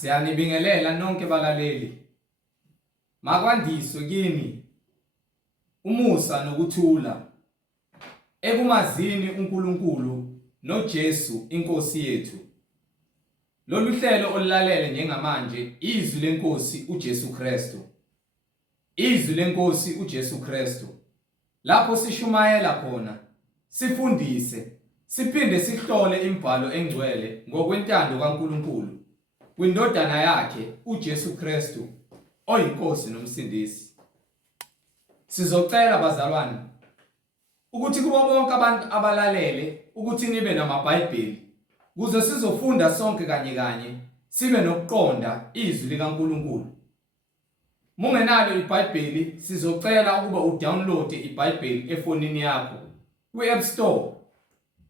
Siyanibingelela nonke balaleli. Makwandiswe kini umusa nokuthula ekumazini uNkulunkulu noJesu inkosi yethu. Lolu hlelo olulalele njengamanje izwi lenkosi uJesu Kristu. Izwi lenkosi uJesu Kristu. Lapho sishumayela khona, sifundise, siphinde sihlole imibhalo engcwele ngokwentando kaNkulunkulu kwindodana yakhe uJesu Kristu oyinkosi nomsindisi. Sizocela bazalwane ukuthi kubo bonke abantu abalalele ukuthi nibe namaBhayibheli kuze sizofunda sonke kanye sibe nokuqonda izwi likaNkulunkulu. Mungenalo iBhayibheli sizocela ukuba udownload iBhayibheli efonini yakho kwi-App Store.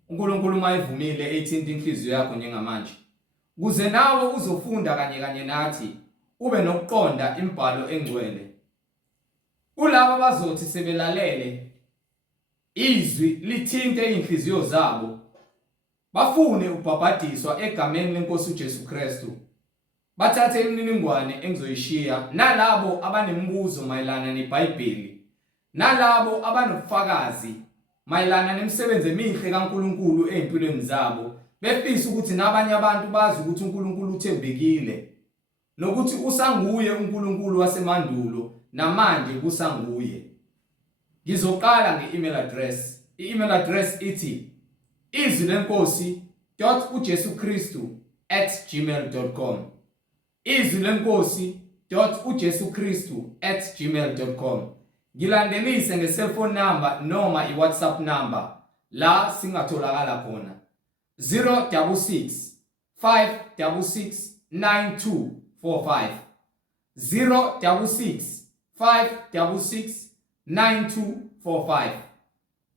uNkulunkulu mayivumile ethinta inhliziyo yakho njengamanje. Kuze nawe uzofunda kanye nathi ube nokuqonda imibhalo engcwele. Kulabo bazothi sebelalele izwi lithinte inhliziyo zabo, bafune ubhabhadiswa egameni lenkosi uJesu Kristu, bathathe imininingwane engizoyishiya, nalabo abanemibuzo mayelana neBhayibheli, nalabo abanobufakazi mayelana nemisebenzi emihle kaNkulunkulu ezimpilweni zabo, befisa ukuthi nabanye abantu bazi ukuthi uNkulunkulu uthembekile nokuthi usanguye uNkulunkulu wasemandulo namanje kusanguye. Ngizoqala nge-email address. I-email address ithi izwilenkosi.ujesukristu@gmail.com. izwilenkosi.ujesukristu@gmail.com. Ngilandelise nge-cellphone number noma i-WhatsApp number la singatholakala khona 066 566 9245 066 566 9245.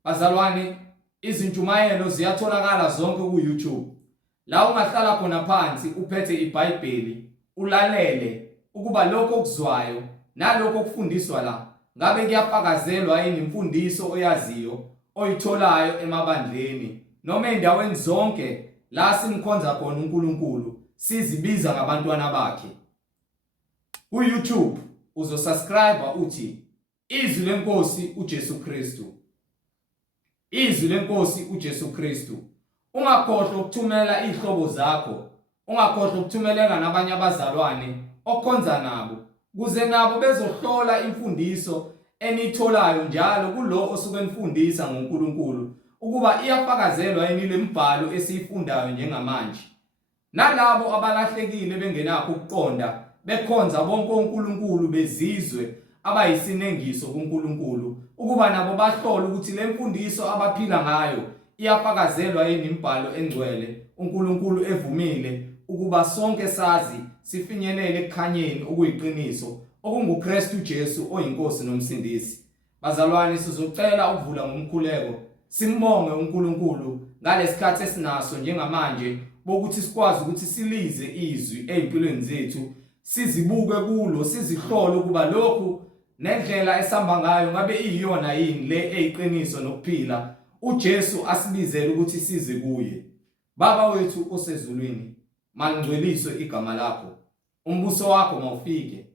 Bazalwane, izintshumayelo ziyatholakala zonke ku-YouTube. La ungahlala khona phansi uphethe iBhayibheli ulalele ukuba lokho okuzwayo nalokho okufundiswa la ngabe kuyafakazelwa yini imfundiso oyaziyo oyitholayo emabandleni noma endaweni zonke la simkhonza khona uNkulunkulu sizibiza ngabantwana bakhe. Ku-YouTube uzosubscribe uthi izwi lenkosi uJesu Kristu. Izwi lenkosi uJesu Kristu. Ungakhohlwa ukuthumela izihlobo zakho, ungakhohlwa ukuthumelela nabanye abazalwane okhonza nabo, kuze nabo bezohlola imfundiso enitholayo njalo kulo osuke nifundisa ngoNkulunkulu ukuba iyafakazelwa yini le mbhalo esiyifundayo njengamanje. Nalabo abalahlekile bengenakho ukuqonda bekhonza bonke uNkulunkulu bezizwe abayisinengiso kuNkulunkulu ukuba nabo bahlole ukuthi le mfundiso abaphila ngayo iyafakazelwa yini imibhalo engcwele uNkulunkulu evumile ukuba sonke sazi sifinyelele ekukhanyeni okuyiqiniso okunguKristu Jesu oyinkosi nomsindisi. Bazalwane, sizocela ukuvula ngomkhuleko simbonge uNkulunkulu ngalesikhathi esinaso njengamanje bokuthi sikwazi ukuthi silize izwi ezimpilweni zethu, sizibuke kulo, sizihlole ukuba lokhu nendlela esihamba ngayo ngabe iyona yini le eyiqiniso nokuphila uJesu asibizele ukuthi size kuye. Baba wethu osezulwini, malingcweliswe igama lakho, umbuso wakho mawufike,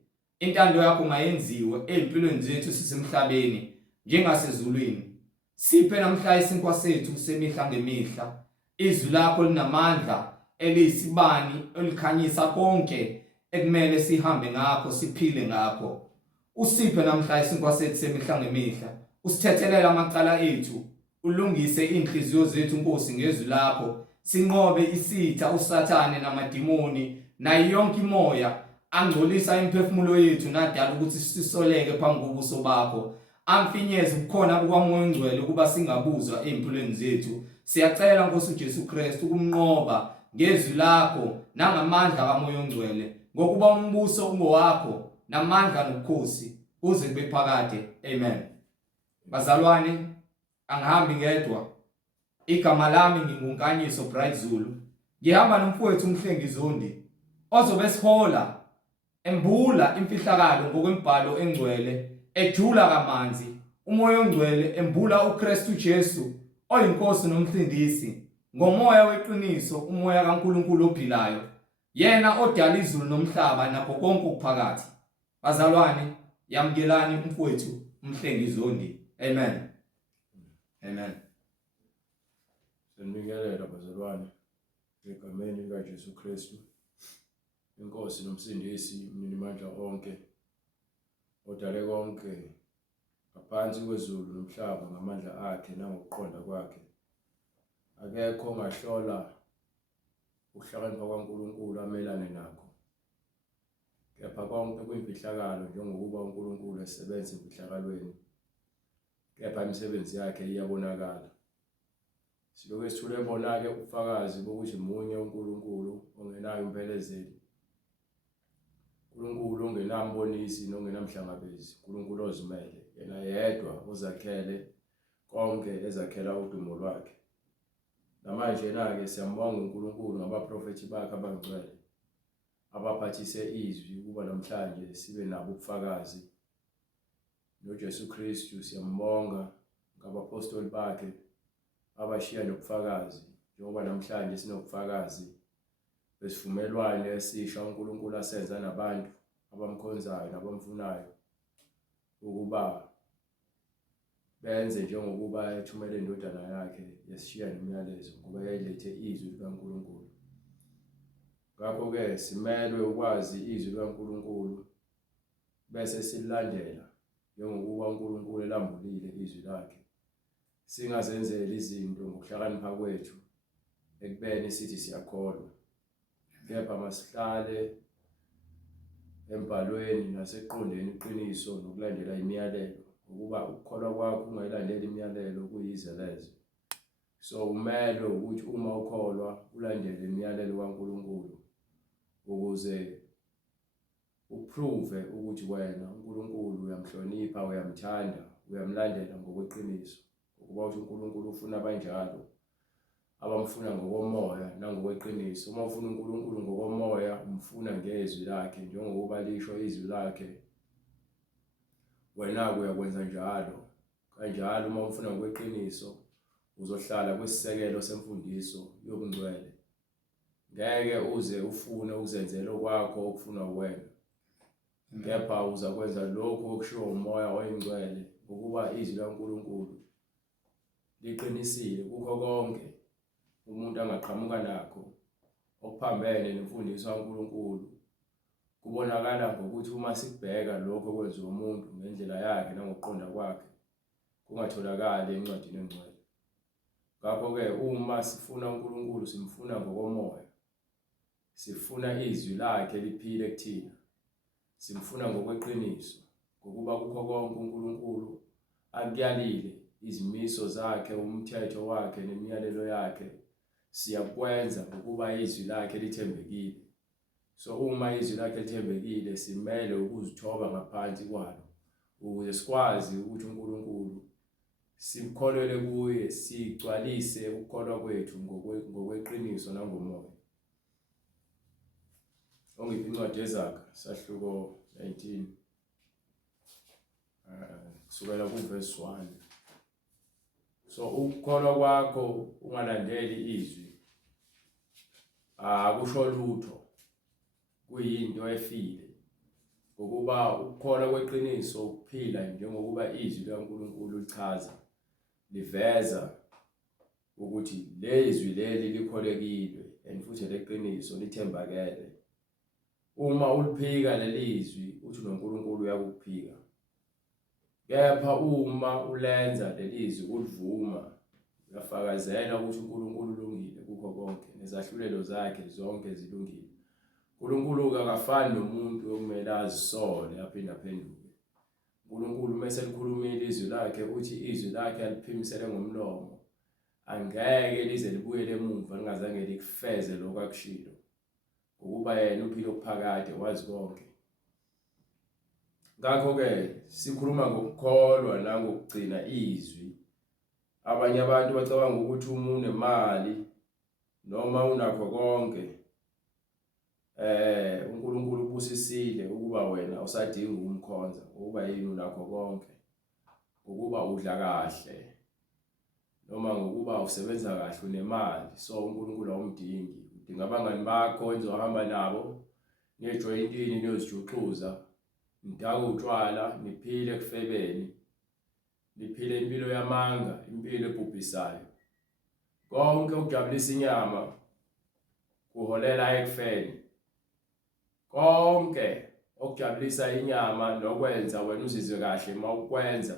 intando yakho mayenziwe ezimpilweni zethu sisemhlabeni njengasezulwini. Siphe namhla isinkwa sethu semihla ngemihla, izwi lakho linamandla eliyisibani elikhanyisa konke ekumele sihambe ngakho siphile ngakho. Usiphe namhla isinkwa sethu semihla ngemihla, usithethelele amacala ethu, ulungise inhliziyo zethu Nkosi ngezwi lakho, sinqobe isitha uSathane namadimoni nayo yonke imoya angcolisa imphefumulo yethu nadala ukuthi sisoleke phambi kobuso bakho. Amfinyeze ukukhona kukaMoya oNgcwele ukuba singabuzwa ezimpilweni zethu. Siyacela Nkosi uJesu Kristu ukumnqoba ngezwi lakho nangamandla kaMoya oNgcwele, ngokuba umbuso ungowakho namandla nobukhosi kuze kube phakade. Amen. Bazalwane, angihambi ngedwa. Igama lami nginguNkanyiso Bright Zulu. Ngihamba nomfowethu uMhlengizondi ozobe sihola embula imfihlakalo ngokwembhalo engcwele, ejula kamanzi uMoya oNgcwele embula uKristu Jesu oyinkosi nomsindisi ngomoya weqiniso, umoya kaNkulunkulu ophilayo. yena odala izulu nomhlaba nakho konke okuphakathi. Bazalwane, yamkelani umfowethu umhlengizondi. Amen. Amen. Senibingelela bazalwane egameni likaJesu Kristu, inkosi nomsindisi, mninimandla onke, odale konke ngaphansi kwezulu nomhlaba ngamandla akhe nangokuqonda kwakhe. Akekho ongahlola ukuhlakanipha kwaNkulunkulu amelane nakho, kepha konke kuyimfihlakalo njengokuba uNkulunkulu esebenza emfihlakalweni, kepha imisebenzi yakhe iyabonakala. Siloke sithule bona-ke ubufakazi bokuthi munye uNkulunkulu ongenayo umphelezeli, uNkulunkulu ongenambonisi nongenamhlangabezi, uNkulunkulu ozimele, yena yedwa ozakhele konke ezakhela udumo lwakhe. Namanje-ke siyambonga uNkulunkulu ngabaprofethi bakhe abangcwele abaphathise izwi ukuba namhlanje sibe nabo ubufakazi. NoJesu Kristu siyambonga ngabapostoli bakhe abashiya nobufakazi, njengoba namhlanje sinobufakazi besivumelwano esisha uNkulunkulu asenza nabantu abamkhonzayo nabamfunayo ukuba benze njengokuba ethumele indodana yakhe yesishiya nomyalezo, ngoba yayilethe izwi likaNkulunkulu. Ngakho-ke simelwe ukwazi izwi likaNkulunkulu bese sililandela njengokuba uNkulunkulu elambulile izwi lakhe, singazenzeli izinto ngokuhlakanipha kwethu ekubeni sithi siyakholwa, kepha masihlale embhalweni naseqondeni iqiniso nokulandela imiyalelo, ukuba ukukholwa kwakho ungayilandeli imiyalelo kuyizelezo. So umele ukuthi uma ukholwa ulandele imiyalelo kaNkulunkulu ukuze uprove ukuthi wena uNkulunkulu uyamhlonipha, uyamthanda, uyamlandela ngokweqiniso, ukuba uthi uNkulunkulu ufuna abanjalo abamfuna ngokomoya nangokweqiniso. Uma ufuna uNkulunkulu ngokomoya umfuna ngezwi lakhe, njengokuba lisho izwi lakhe, wena-ke uyakwenza njalo. Kanjalo uma ufuna ngokweqiniso uzohlala kwisisekelo semfundiso yobungcwele, ngeke uze ufune ukuzenzela okwakho okufuna wena, kepha uzakwenza lokhu okushiwo umoya oyingcwele, ukuba izwi laNkulunkulu liqinisile kukho konke umuntu angaqhamuka nakho okuphambene nemfundiso kaNkulunkulu. Kubonakala ngokuthi uma sikubheka lokho okwenziwa umuntu ngendlela yakhe nangokuqonda kwakhe kungatholakali encwadini engcwele. Ngakho-ke uma sifuna uNkulunkulu simfuna ngokomoya, sifuna izwi lakhe liphile kuthina, simfuna ngokweqiniso, ngokuba kukho konke uNkulunkulu akuyalile, izimiso zakhe, umthetho wakhe nemiyalelo yakhe siyakwenza ngokuba izwi lakhe lithembekile. So uma izwi lakhe lithembekile simele ukuzithoba ngaphansi kwalo ukuze sikwazi ukuthi uNkulunkulu simkholelwe kuye, sigcwalise ukukholwa kwethu ngokweqiniso nangomoya. Ongiphi incwadi yeZakha sahluko 19 kusukela kuverse 1. So ukukholwa kwakho ungalandeli izwi akusho lutho, kuyinto efile, ngokuba ukukholwa kweqiniso ukuphila njengokuba izwi likaNkulunkulu lichaza, liveza ukuthi lezwi leli likholekile and futhi leqiniso lithembakele. Uma uliphika leli zwi uthi noNkulunkulu uyakuphika, kepha uma ulenza leli zwi ulivuma, uyafakazela ukuthi uNkulunkulu ulungile kukho konke nezahlulelo zakhe zonke zilungile. uNkulunkulu akafani nomuntu okumele azisole aphinde aphenduke. uNkulunkulu mase likhulumile izwi lakhe uthi izwi lakhe aliphimisele ngomlomo, angeke lize libuyele emuva lingazange likufeze lokho akushilo, ngokuba yena uphilo okuphakade wazi konke. Ngakho-ke sikhuluma ngokukholwa nangokugcina izwi. Abanye abantu bacabanga ukuthi uma unemali noma unakho konke uNkulunkulu ubusisile ukuba wena usadinga ukumkhonza, ukuba yini unakho konke, ukuba udla kahle noma ngokuba usebenza kahle unemali, so uNkulunkulu awumdingi, udinga abangani bakho enizohamba nabo niyejoyintini niyozijuxuza nidake utshwala niphile ekufebeni niphile impilo yamanga impilo ebhubhisayo konke ukujabulisa inyama kuholela ekufeni konke okujabulisa inyama nokwenza wena uzizwe kahle mawukwenza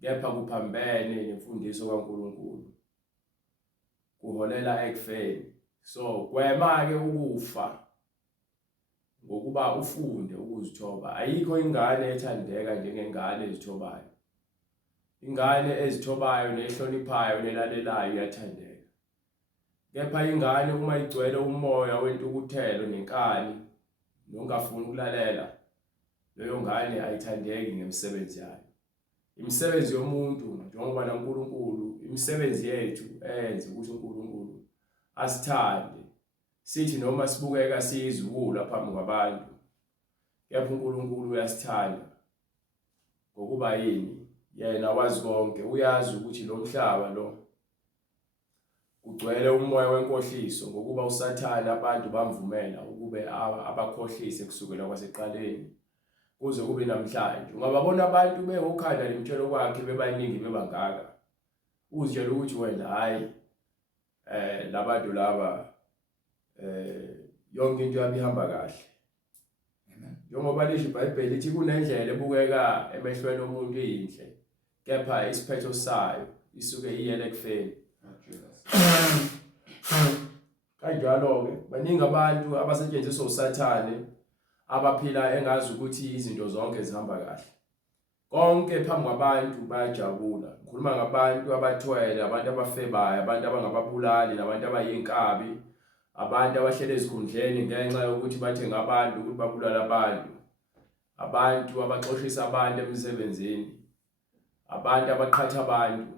kepha kuphambene nemfundiso kaNkulunkulu kuholela ekufeni. So gwema ke ukufa ngokuba ufunde ukuzithoba. Ayikho ingane ethandeka njengengane ezithobayo. Ingane ezithobayo nehloniphayo nelalelayo iyathandeka. Kepha ingane uma igcwele umoya wentukuthelo nenkani nongafuni ukulalela, leyo ngane ayithandeki ngemisebenzi yayo. Imisebenzi yomuntu njengoba naNkulunkulu, imisebenzi yethu enze ukuthi uNkulunkulu asithande. Sithi noma sibukeka siyiziwula phambi kwabantu, kepha uNkulunkulu uyasithanda. Ngokuba yini? Yena wazi konke, uyazi ukuthi lo mhlaba lo kugcwele umoya wenkohliso ngokuba uSathane abantu bamvumela ukube abakhohlise kusukela kwaseqaleni kuze kube namhlanje. Ungababona abantu bewokhanda lemtshelo kwakhe bebaningi bebangaka, uzitshela ukuthi wena hayi labantu laba yonke into yabo ihamba kahle. Njengoba lisho iBhayibheli lithi kunendlela ebukeka emehlweni omuntu inhle, kepha isiphetho sayo isuke iyele ekufeni. Kanjalo-ke baningi abantu abasetshenziswa uSathane abaphila engazi ukuthi izinto zonke zihamba kahle. Konke phambi kwabantu bayajabula. Ngikhuluma ngabantu abathwele, abantu abafebayo, abantu abangababulali, nabantu abayinkabi, abantu abahlele ezikhundleni ngenxa yokuthi bathenga abantu ukuthi babulala abantu, abantu abaxoshisa abantu emsebenzini, abantu abaqhatha abantu.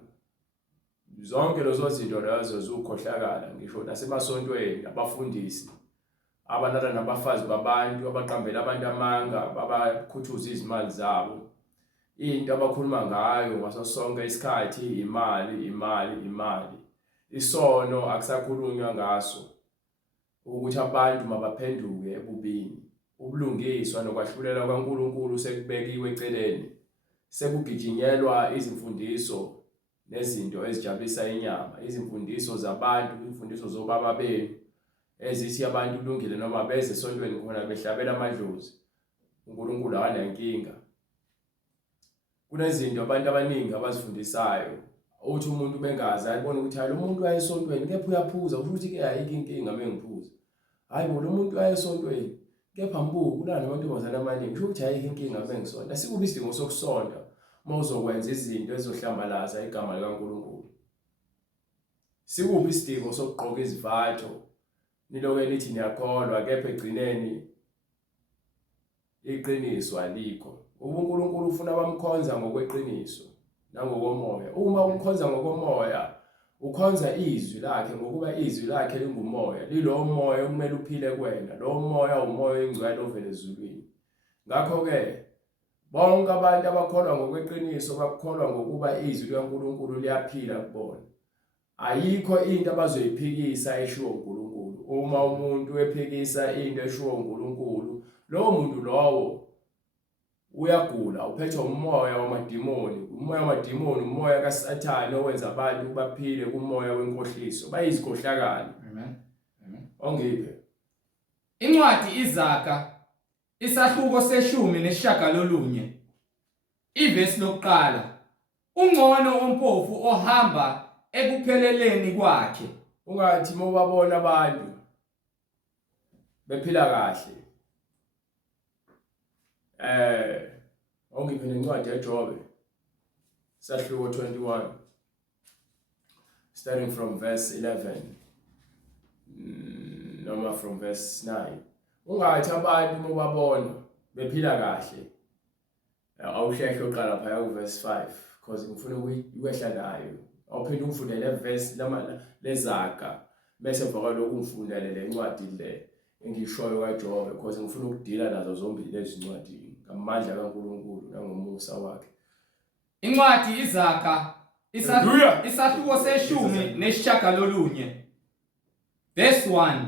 Zonke lezo zinto lezo zukhohlakala. Ngisho nasemasontweni abafundisi abanala nabafazi babantu abaqambela abantu amanga babakhuthuza izimali zabo. Into abakhuluma ngayo ngaso sonke isikhathi imali, imali, imali. Isono akusakhulunywa ngaso ukuthi abantu mabaphenduke ebubini. Ubulungiswa nokwahlulela kwaNkulunkulu sekubekiwe eceleni. Sekugijinyelwa izimfundiso nezinto ezijabulisa inyama, izimfundiso zabantu, imfundiso zobaba benu ezithi abantu kulungile noma beze esontweni khona behlabela amadlozi. uNkulunkulu akanankinga. Kunezinto abantu abaningi abazifundisayo uthi umuntu bengazi ayibona ukuthi hayi lo muntu wayesontweni kepha uyaphuza, ukuthi ke ayikho inkinga mengiphuza. Hayi bo lo muntu wayesontweni kepha mbuku kulana amantombazana amaningi kusho ukuthi ayikho inkinga mengisonta. Asikubi isidingo sokusonta mawuzokwenza izinto ezizohlambalaza igama likaNkulunkulu. Sikuphi isidingo sokugqoka izivatho niloke lithi niyakholwa kepha egcineni iqiniso alikho. uNkulunkulu ufuna bamkhonza ngokweqiniso nangokomoya. Uma umkhonza ngokomoya ukhonza izwi lakhe ngokuba izwi lakhe lingumoya, lilowo moya okumele uphile kuwena. Lowo moya umoya oyingcwele ovela ezulwini. Ngakho-ke bonke abantu abakholwa ngokweqiniso bakholwa ngokuba izwi likaNkulunkulu liyaphila kubona. Ayikho into abazoyiphikisa eshiwo uNkulunkulu. Uma umuntu ephikisa into eshiwo uNkulunkulu, lowo muntu lowo uyagula, uphethwe umoya wamadimoni. Umoya wamadimoni umoya kaSathane owenza abantu baphile kumoya wenkohliso, bayizikhohlakala. Amen. Amen. Ongiphe Incwadi iZakha isahluko seshumi nesishagalolunye ivesi lokuqala. Ungcono umpofu ohamba ekupheleleni kwakhe. ungathi mawubabona abantu bephila kahle. Ongiphe nencwadi yaJobe sahluko 21 starting from verse 11 noma from verse 9. Ungathi abantu mawubabona bephila kahle awuhlehla uqala phaya ku verse 5 because ngifuna ukwehla nayo. Awuphinde ungifundele verse leZakha bese emva kwalokho ungifundele lencwadi le engishoyo kaJobe because ngifuna ukudila nazo zombili lezi ncwadi ngamandla kaNkulunkulu nangomusa wakhe. Incwadi iZakha isahluko seshumi nesishagalolunye verse 1.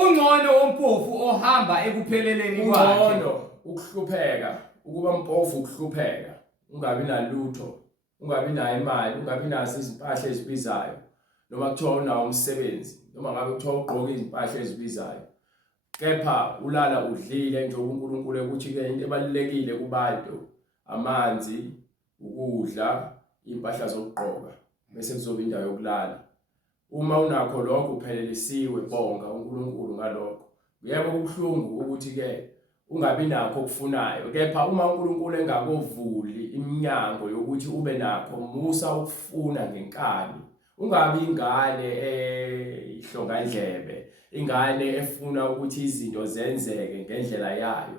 ungcono ompofu ohamba ekupheleleni kwakhe. Ungcono ukuhlupheka, ukuba mpofu ukuhlupheka, ungabi nalutho, ungabi nayo imali, ungabi nazo izimpahla ezibizayo, noma kuthiwa unawo umsebenzi, noma ngabe kuthiwa ugqoka izimpahla ezibizayo. Kepha ulala udlile njengoba uNkulunkulu ekuthi-ke into ebalulekile kubantu amanzi, ukudla, impahla zokugqoka, bese kuzoba indawo yokulala. Uma unakho lokho uphelelisiwe, bonga uNkulunkulu ngalokho. Yebo kubuhlungu ukuthi-ke ungabi nakho okufunayo, kepha uma uNkulunkulu engakovuli iminyango yokuthi ube nakho, musa ukufuna ngenkani. Ungabi ingane ihlongandlebe, ingane efuna ukuthi izinto zenzeke ngendlela yayo.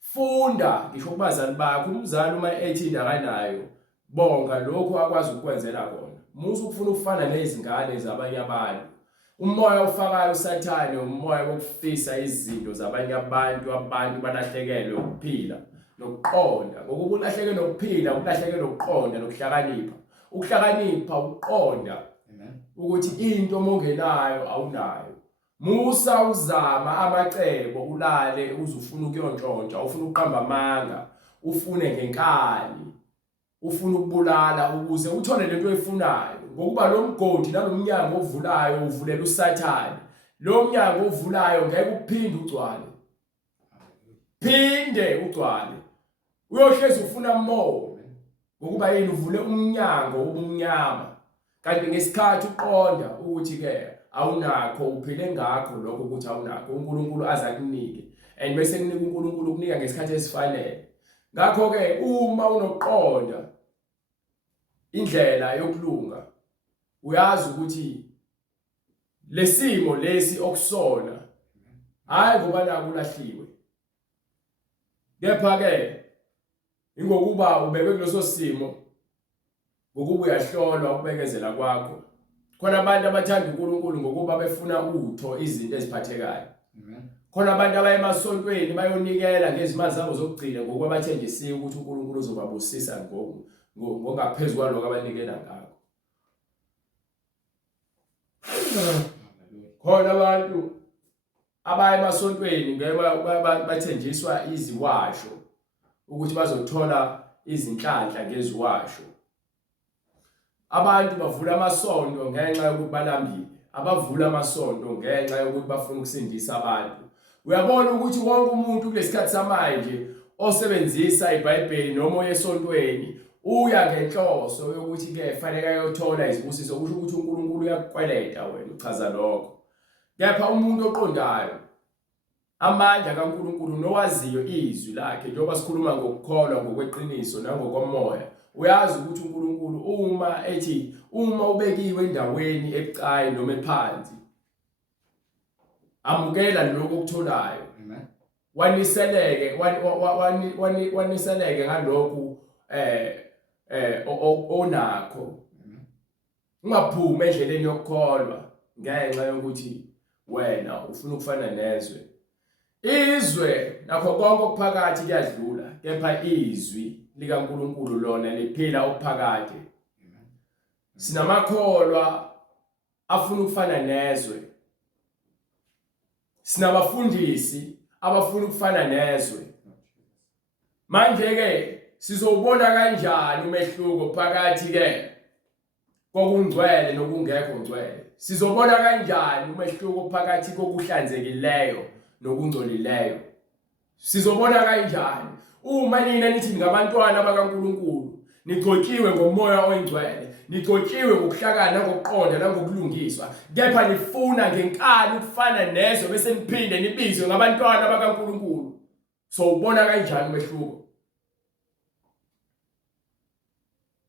Funda ngisho kubazali bakho, umzali uma ethi akanayo, bonga lokho akwazi ukwenzela kona. Musa ukufuna ukufana nezingane zabanye abantu. Umoya ofakayo uSathane umoya wokufisa izinto zabanye abantu balahlekelwe ukuphila nokuqonda. Ngokuba ulahlekelwe nokuphila, ulahlekelwe nokuqonda nokuhlakanipha. Ukuhlakanipha uqonda ukuthi into ongenayo awunayo. Musa uzama amacebo, ulale uzufuna ukuyontshontshwa, ufuna uqamba amanga, ufune ngenkani, ufuna ukubulala ukuze uthole lento oyifunayo. Ngokuba lo mgodi nalomnyango ovulayo uvulela uSathane. Lo mnyango ovulayo ngeke uphinde ugcwale. Phinde ugcwale. Uyohlezi ufuna more. Ngokuba yini uvule umnyango obumnyama. Kanti ngesikhathi uqonda ukuthi-ke awunakho, uphile ngakho lokho ukuthi awunakho, uNkulunkulu azakunike. And bese kunika uNkulunkulu kunika ngesikhathi esifanele. Ngakho-ke uma unoqonda indlela yokulunga, uyazi ukuthi lesimo lesi okusona hayi ngoba naku ulahliwe, kepha-ke ingokuba ubekwe kuleso simo, ngokuba uyahlolwa ukubekezela kwakho. Khona abantu abathanda uNkulunkulu ngokuba befuna utho izinto eziphathekayo. Khona abantu abaya emasontweni bayonikela ngezimali zabo zokugcina ngokuba bathenjisiwe ukuthi uNkulunkulu uzobabusisa ngokungaphezulu kwalokho abanikela ngakho. Khona abantu abaya emasontweni ngeke bathenjiswa iziwasho ukuthi bazothola izinhlanhla ngeziwasho. Abantu bavula amasonto ngenxa yokuthi balambile, abavula amasonto ngenxa yokuthi bafuna ukusindisa abantu. Uyabona ukuthi wonke umuntu kulesikhathi samanje osebenzisa iBhayibheli noma oyesontweni uya ngenhloso yokuthi-ke fanele ayothola izibusiso, kusho ukuthi uNkulunkulu uyakukweleta wena, uchaza lokho. Kepha umuntu oqondayo amandla kaNkulunkulu nowaziyo izwi lakhe, njengoba sikhuluma ngokukholwa ngokweqiniso nangokomoya, uyazi ukuthi uNkulunkulu uma ubekiwe endaweni ebucayi noma ephansi, amukela lokho okutholayo. Waniseleke ngalokhu onakho. Ungaphumi endleleni yokukholwa ngenxa yokuthi wena ufuna ukufana nezwe. Izwe nakho konke okuphakathi kuyadlula, kepha izwi likaNkulunkulu lona liphila okuphakathi. Sinamakholwa afuna ukufana nezwe. Sinabafundisi abafuna ukufana nezwe. Manje-ke sizobona kanjani umehluko phakathi-ke kokungcwele nokungekho ngcwele? Sizobona kanjani umehluko phakathi kokuhlanzekileyo nokungcolileyo? Sizobona kanjani uma nina nithi ngabantwana bakaNkulunkulu, nigcotshiwe ngomoya oyingcwele, nigcotshiwe ngokuhlakana ngokuqonda nangokulungiswa, kepha nifuna ngenkani ukufana nezwe bese niphinde nibizwe ngabantwana bakaNkulunkulu? So ubona kanjani umehluko?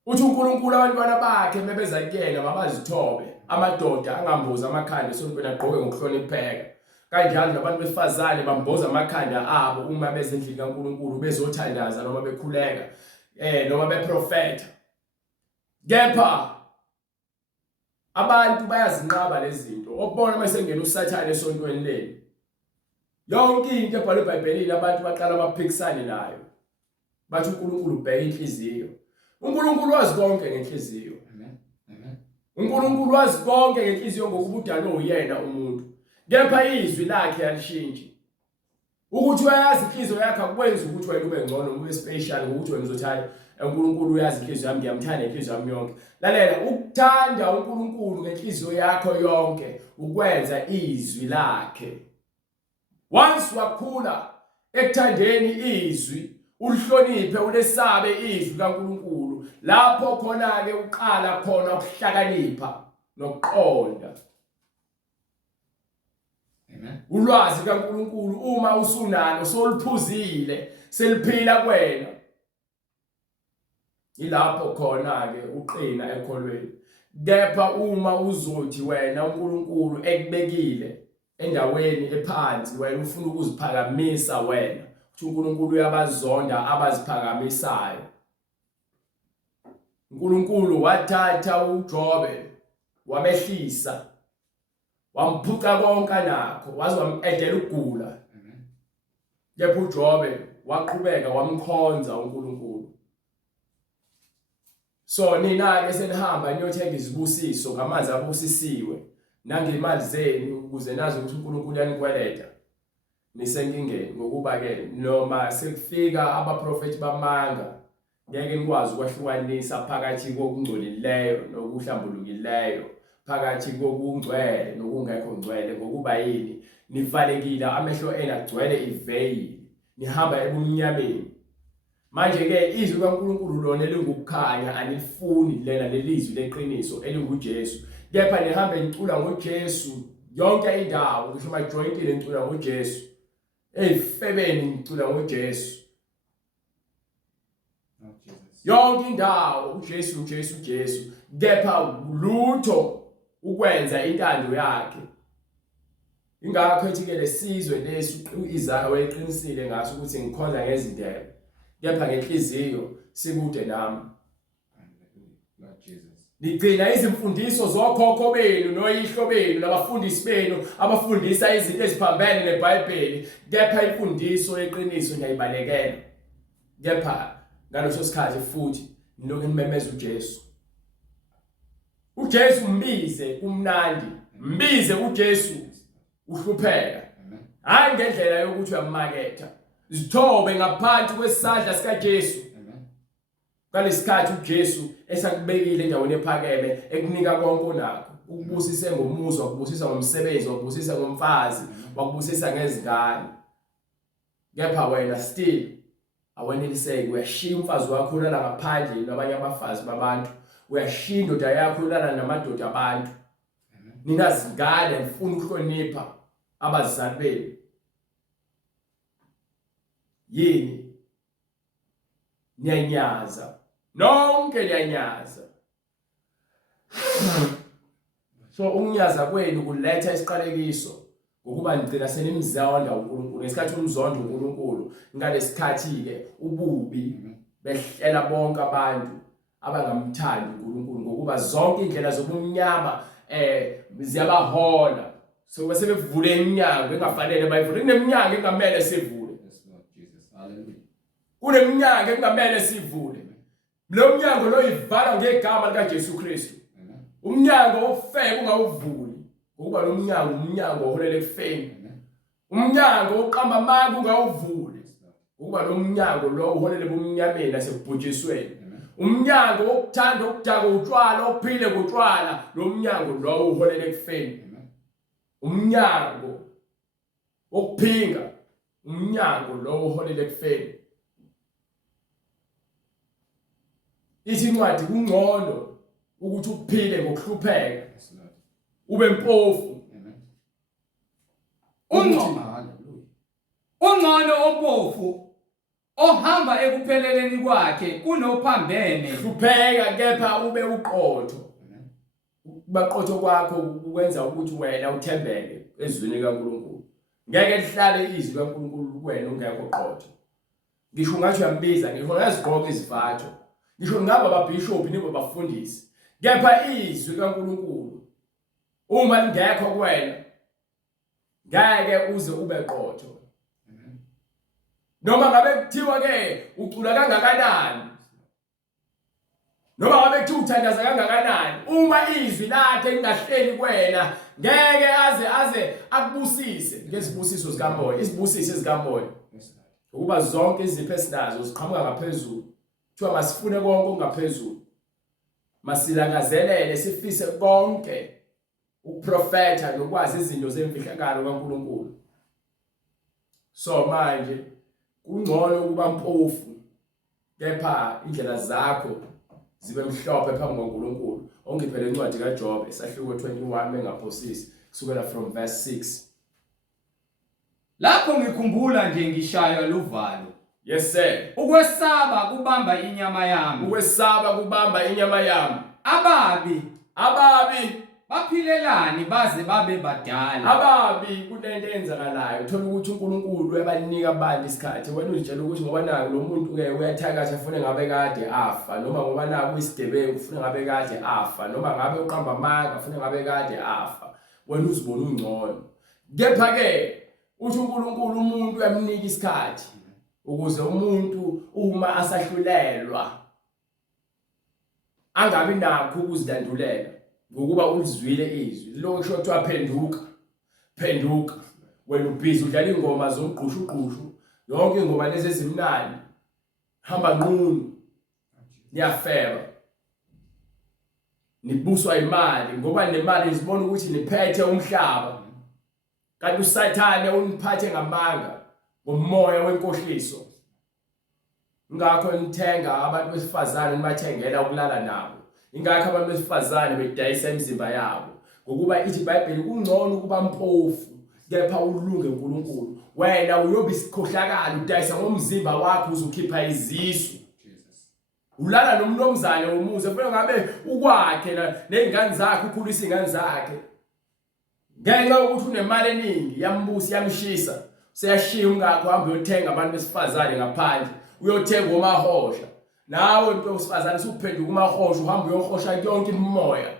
Uthi uNkulunkulu abantwana bakhe mebeza kuyena mabazithobe, amadoda angamboza amakhanda esontweni agqoke ngokuhlonipheka. Kanjalo nabantu besifazane bamboza amakhanda abo uma beze endlini kaNkulunkulu bezothandaza noma bekhuleka noma beprofeta. Kepha abantu bayazinqaba lezi zinto. Okubona mase ngena uSathane esontweni leli, yonke into ebhalwe eBhayibhelini abantu baqala baphikisane nayo, bathi uNkulunkulu ubheka inhliziyo. uNkulunkulu wazi konke ngenhliziyo. uNkulunkulu wazi konke ngenhliziyo ngokuba udalo uyena umuntu. kepha izwi lakhe alishintshi. Ukuthi uyazi inhliziyo yakhe akwenzi ukuthi wena ube ngcono ube special ukuthi wena uzothanda uNkulunkulu uyazi inhliziyo yami ngiyamthanda inhliziyo yami yonke. Lalela, ukuthanda uNkulunkulu ngenhliziyo yakho yonke ukwenza izwi lakhe. Once wakhula ekuthandeni izwi, ulihloniphe ulesabe izwi kaNkulunkulu, lapho khona ke uqala khona ukuhlakanipha nokuqonda. Amen. Ulwazi kaNkulunkulu uma usunalo soluphuzile seliphila kuwena, ilapho khona ke uqina ekholweni. Kepha uma uzothi wena uNkulunkulu ekubekile endaweni ephansi, wena ufuna ukuziphakamisa, wena uthi uNkulunkulu uyabazonda abaziphakamisayo. uNkulunkulu wathatha uJobe wamehlisa, wamphuca konke nakho, waze wamedela ukugula. Kepha uJobe waqhubeka wamkhonza uNkulunkulu. So nina ke senihamba niyothenga izibusiso ngamanzi abusisiwe nangemali zenu ukuze nazi ukuthi uNkulunkulu uyanikweleta, nisenkingeni ngokuba ke noma sekufika abaprofeti bamanga ngeke nikwazi ukwahlukanisa phakathi kokungcolileyo nokuhlambulukileyo, phakathi kokungcwele nokungekho ngcwele, ngokuba yini nivalekile amehlo enu agcwele iveil, nihamba ebumnyameni. Manje ke izwi kaNkulunkulu lona elingukukhanya anifuni lena lelizwi leqiniso elinguJesu, kepha nihambe nicula ngoJesu yonke indawo, ngisho majointini nicula ngoJesu, ey'febeni nicula ngoJesu, yonke indawo uJesu uJesu uJesu, kepha lutho ukwenza intando yakhe. Ingakho ethi-ke lesizwe lesi uIsaya wayeqinisile ngaso ukuthi ngikhonza ngezindebe, kepha ngenhliziyo sikude nami. Ligcina izimfundiso zokhokho benu noyihlo benu nabafundisi benu abafundisa izinto eziphambene neBhayibheli, kepha imfundiso yeqiniso niyayibalekela. Kepha ngaleso sikhathi futhi nilokhu nimemeza uJesu. uJesu mbize kumnandi, mbize uJesu uhlupheka, hayi ngendlela yokuthi uyamaketha. Zithobe ngaphansi kwesandla sikaJesu. Ngalesikhathi uJesu esakubekile endaweni ephakeme, ekunika konke onakho, ukubusise ngomuzi, wakubusisa ngomsebenzi, wakubusisa ngomfazi, wakubusisa ngezingane. Kepha wena still aweneliseki, uyashiya umfazi wakho ulala ngaphandle nabanye abafazi babantu, uyashiya indoda yakho ulala namadoda abantu. Ninazingane nifuna ukuhlonipha abazali benu. Yini niyanyaza, nonke niyanyaza. So ukunyaza kwenu kuletha isiqalekiso ngokuba nigcina senimzonda uNkulunkulu. Ngesikhathi umzondo uNkulunkulu, ngalesikhathi ke ububi behlela bonke abantu abangamthandi uNkulunkulu, ngokuba zonke indlela zobumnyama ziyabahola. So bese bevule iminyango engafanele bayivule. Kuneminyango engamele sivule. Kuneminyango engamele sivule. Lo mnyango lo ivala ngegama likaJesu Kristu. Umnyango ofeke ungawuvuli, ngokuba lo mnyango umnyango oholela ekufeni. Umnyango oqamba amanga ungawuvuli, ngokuba lo mnyango lo uholela ebumnyameni nasebhujisweni. Umnyango okuthanda ukudaka utshwala, ophile ngotshwala, lo mnyango lo uholela ekufeni. Umnyango okuphinga, umnyango lo uholela ekufeni. Ithi incwadi kungcono ukuthi uphile ngokuhlupheka, ube mpofu. Ungcono ompofu ohamba ekupheleleni kwakhe kunophambene. Hlupheka kepha ube uqotho. Baqotho kwakho ukwenza ukuthi wena uthembeke ezwini kaNkulunkulu. Ngeke lihlale izwi kaNkulunkulu kuwena ungekho qotho. Ngisho ngathi uyambiza, ngisho ngazigqoka izivatho, ngisho ngaba ababhishophi nibo bafundisi, kepha izwi kaNkulunkulu uma lingekho kuwena ngeke uze ube qotho. Noma ngabe kuthiwa ke ucula kangakanani, Noma ngabe kuthi uthandaza kangakanani, uma izwi lakhe lingahleli kuwena, ngeke aze akubusise ngezibusiso zikamoya, isibusiso zikamoya. Ukuba zonke izipho esinazo ziqhamuka ngaphezulu. Kuthiwa masifune konke okungaphezulu. Masilangazelele sifise konke ukuprofetha nokwazi izinto zemfihlakalo kaNkulunkulu. So manje kungcono ukuba mpofu, kepha indlela zakho zibe mhlophe phambi kaNkulunkulu. Ongiphele incwadi kaJob esahluko 21 mengaphosisi kusukela from verse 6. Lapho ngikhumbula nje ngishaywa luvalo. Yes sir. Ukwesaba kubamba inyama yami. Ukwesaba kubamba inyama yami. Ababi baphilelani baze babe badala. Ababi kunento eyenzakalayo. Uthola ukuthi uNkulunkulu uyabanika abantu isikhathi. Wena uzitshela ukuthi ngoba naku lo muntu uyathakatha ufune ngabe kade afa, noma ngoba naku isigebengu ufune ngabe kade afa, noma ngabe uqamba amanga ufune ngabe kade afa. Wena uzibona ungcono. Kepha ke uthi uNkulunkulu umuntu uyamnika isikhathi ukuze umuntu uma asahlulelwa angabi nakho ukuzidandulela ngokuba ulizwile izwi. Lokho kusho ukuthi waphenduka. Wena ubhizi udlala ingoma zomgqushu, yonke ingoma lezi ezimnandi. Hamba nqunu. Niyafeba. Nibuswa imali ngoba nemali izibona ukuthi niphethe umhlaba. Kanti uSathane uniphathe ngamanga ngomoya wenkohliso. Ngakho nithenga abantu besifazane nibathengela ukulala nabo. Ingakho abantu besifazane bedayisa imizimba yabo. Ngokuba ithi iBhayibheli kungcono ukuba mpofu kepha ulunge uNkulunkulu. Wena uyobe isikhohlakala udayisa ngomzimba wakho uzokhipha izisu. Ulala nomnomzane womuze kufanele ngabe ukwakhe nezingane zakhe ukhulisa izingane zakhe. Ngenxa yokuthi unemali eningi yambusi yamshisa, seyashiya ungakho hamba uyothenga abantu besifazane ngaphandle, uyothenga omahosha. Nawe umuntu wesifazane usuphenduka umahosha uhamba uyohosha yonke imimoya.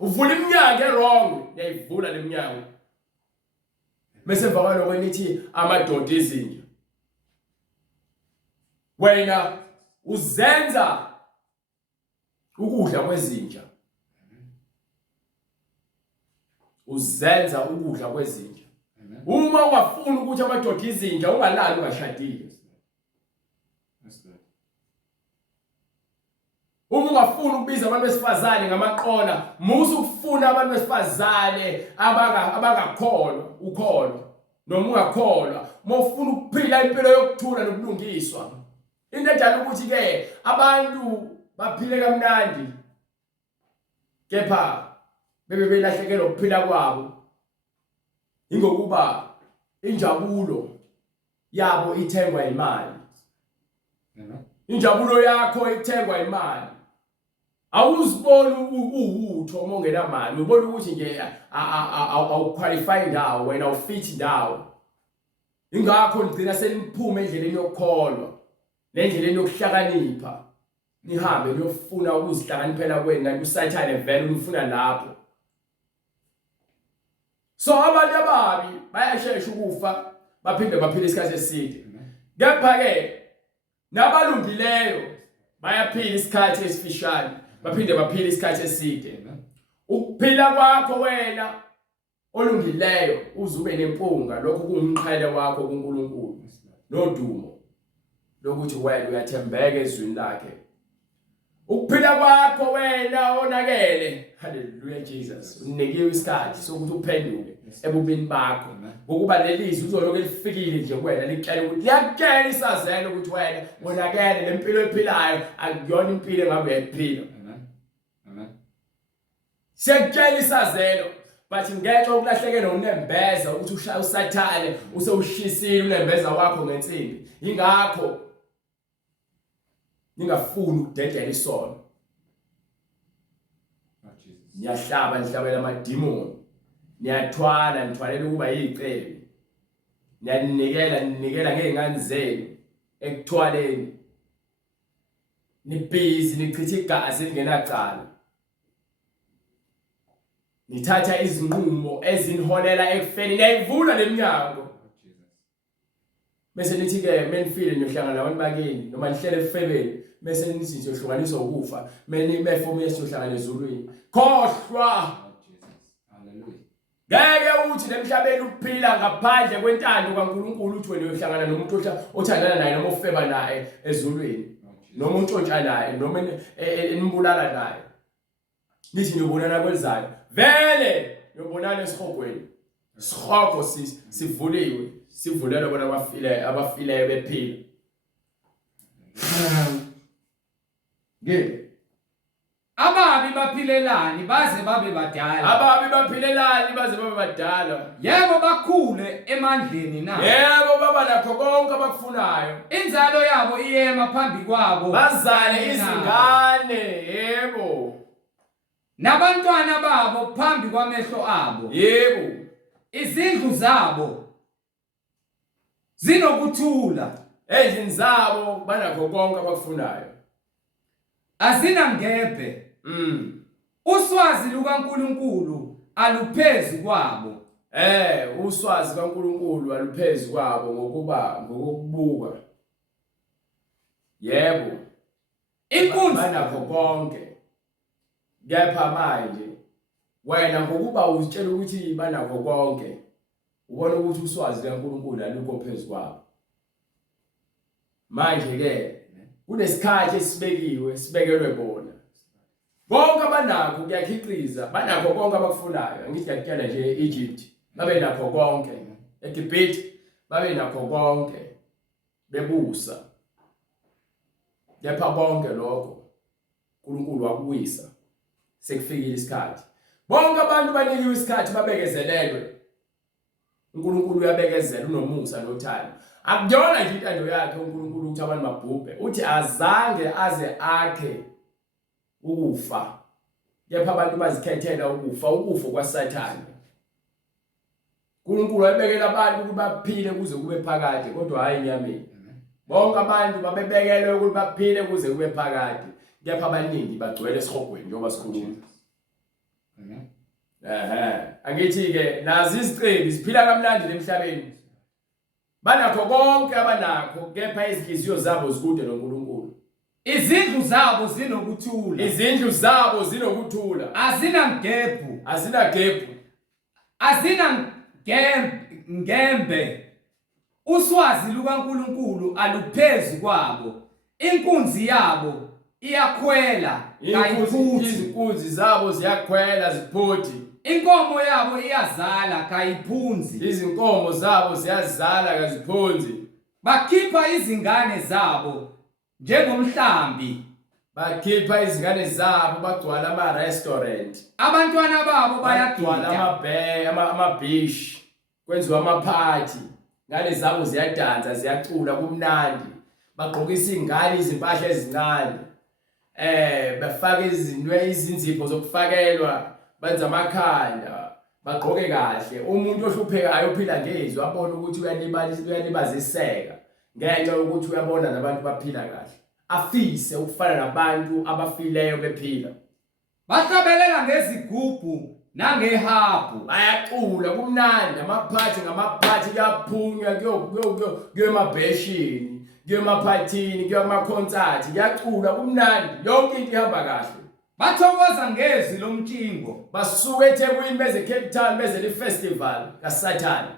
Uvula iminyango wrong, uyayivula leminyango. Bese emva kwalokho nithi amadoda ezinja. Wena uzenza ukudla kwezinja. Uzenza ukudla kwezinja. Uma ungafuni ukuthi amadoda izinja ungalali ungashadile. Uma ungafuni ukubiza abantu besifazane ngamaqona, musu ukufuna abantu besifazane abangakholwa, ukholwa noma ungakholwa. Uma ufuna ukuphila impilo yokuthula nobulungiswa. Into edala ukuthi ke abantu baphile kamnandi kepha bebe belahlekelwa ukuphila kwabo. Ingokuba injabulo yabo ithengwa imali. Injabulo yakho ithengwa imali. Awuziboni uwutho uma ungenamali. Ubona ukuthi nje awuqualify ndawo, wena awufit ndawo. Ingakho nigcina seniphume endleleni yokukholwa nendleleni yokuhlakanipha. Nihambe niyofuna ukuzihlakaniphela kwenu kanti uSathane vele unifuna lapho. So abantu ababi bayashesha ukufa baphinde baphile isikhathi eside. Kepha ke nabalungileyo bayaphila isikhathi esifishane baphinde baphile isikhathi eside. Ukuphila kwakho wena olungileyo uzube nempunga lokho kungumqhele wakho kuNkulunkulu nodumo lokuthi wena uyathembeka ezwini lakhe. Ukuphila kwakho wena onakele, haleluya Jesus, unikiwe isikhathi sokuthi uphenduke ebubini bakho ngokuba lelizwi uzoloku lifikile nje kuwena likutshela ukuthi liyakutshela isazelo ukuthi wena wonakele lempilo ephilayo akuyona impilo engabe uyayiphila. Amen. Siyakutshela isazelo but ngenxa yokulahlekelwa unembeza ukuthi ushaya uSathane usewushisile unembeza wakho ngensimbi. Ingakho ningafuni ukudedela isono. Niyahlaba nihlabela amadimoni. Niyathwala nithwalela ukuba yiqebe. Niyanikela ngezingane zenu ekuthwaleni. Nibhizi nichitha igazi elingenacala. Nithatha izinqumo eziniholela ekufeni. Niyayivula leminyango. bese nithi ke menifile niyohlangana nabantu bakini noma nihlele efebeni bese nithi siyohlukaniswa ukufa mefomu yesiyohlangana ezulwini khohlwa ngeke uthi emhlabeni ukuphila ngaphandle kwentando kaNkulunkulu uthi wena uyohlangana nomuntu othandana naye noma ofeba naye ezulwini noma untshontsha naye noma enimbulala naye nithi niyobonana kwelizayo vele niyobonana esihogweni isihogo sivuliwe sivulelwe bona abafileyo bephila ngeke ababi baphilelani baze babe badala ababi baphilelani baze babe badala yebo bakhule emandleni na yebo baba nakho konke abakufunayo inzalo yabo iyema phambi kwabo bazale izingane yebo nabantwana babo phambi kwamehlo abo yebo izindlu zabo zinokuthula endlini zabo banakho konke abakufunayo azinangebhe uswazi lukaNkulunkulu aluphezi kwabo uswazi kaNkulunkulu aluphezi kwabo ngokubuka yebo inkunzi banakho konke kepha manje wena ngokuba uzitshela ukuthi banakho konke ubona ukuthi uswazi kaNkulunkulu alukho phezulu kwabo manje ke kunesikhathi sibekelwe bona bonke abanakho kuyakhiqiza banakho konke abakufunayo ngithi ngiyakutshela nje eEgypt babe nakho konke eGibhithe babe nakho konke bebusa kepha bonke lokho uNkulunkulu wakubuyisa sekufikile isikhathi bonke abantu banikiwe isikhathi babekezelelwe uNkulunkulu uyabekezela unomusa nothando akuyona nje intando yakhe uNkulunkulu ukuthi abantu babhubhe uthi azange aze akhe ukufa kepha abantu bazikhethela ukufa kwaSathane uNkulunkulu wayebekela abantu ukuthi baphile kuze kube phakade kodwa hayi enyameni bonke abantu babebekelwe ukuthi baphile kuze kube phakade kepha abaningi bagcwele esihogweni njengoba sikhuluma angithi ke nazi iziqebi siphila kamnandi emhlabeni banakho konke abanakho kepha izinhliziyo zabo zikude noNkulunkulu izindlu zabo zinokuthula azinangembe uswazi lukaNkulunkulu aluphezi kwabo inkunzi yabo iyakhwela kayiphuthi izinkunzi zabo ziyakhwela ziphuthi inkomo yabo iyazala kayiphunzi izinkomo zabo ziyazala kaziphunzi bakhipha izingane zabo njengomhlambi bakhipha izingane zabo bagcwala ama-restaurant abantwana babo bayagcwala amabishi kwenziwa amaphathi ngane zabo ziyadansa ziyacula kumnandi bagqokisa ingane izimpahla ezincane bafake izinzipho zokufakelwa benza amakhanda bagqoke kahle umuntu ohluphekayo ophila ngezwi abona ukuthi uyalibaziseka ngenxa yokuthi uyabona nabantu baphila kahle afise ukufana nabantu abafileyo bephila bahlabelela ngezigubhu nangehabhu bayacula kumnandi amaphathi ngamaphathi kuyaphunywa kuyo emabheshini kuyo emaphathini kuyo amakhonsathi kuyacula kumnandi yonke into ihamba kahle bathokoza ngezwi lomtshingo basuke eThekwini beze Cape Town beze le festival kaSathane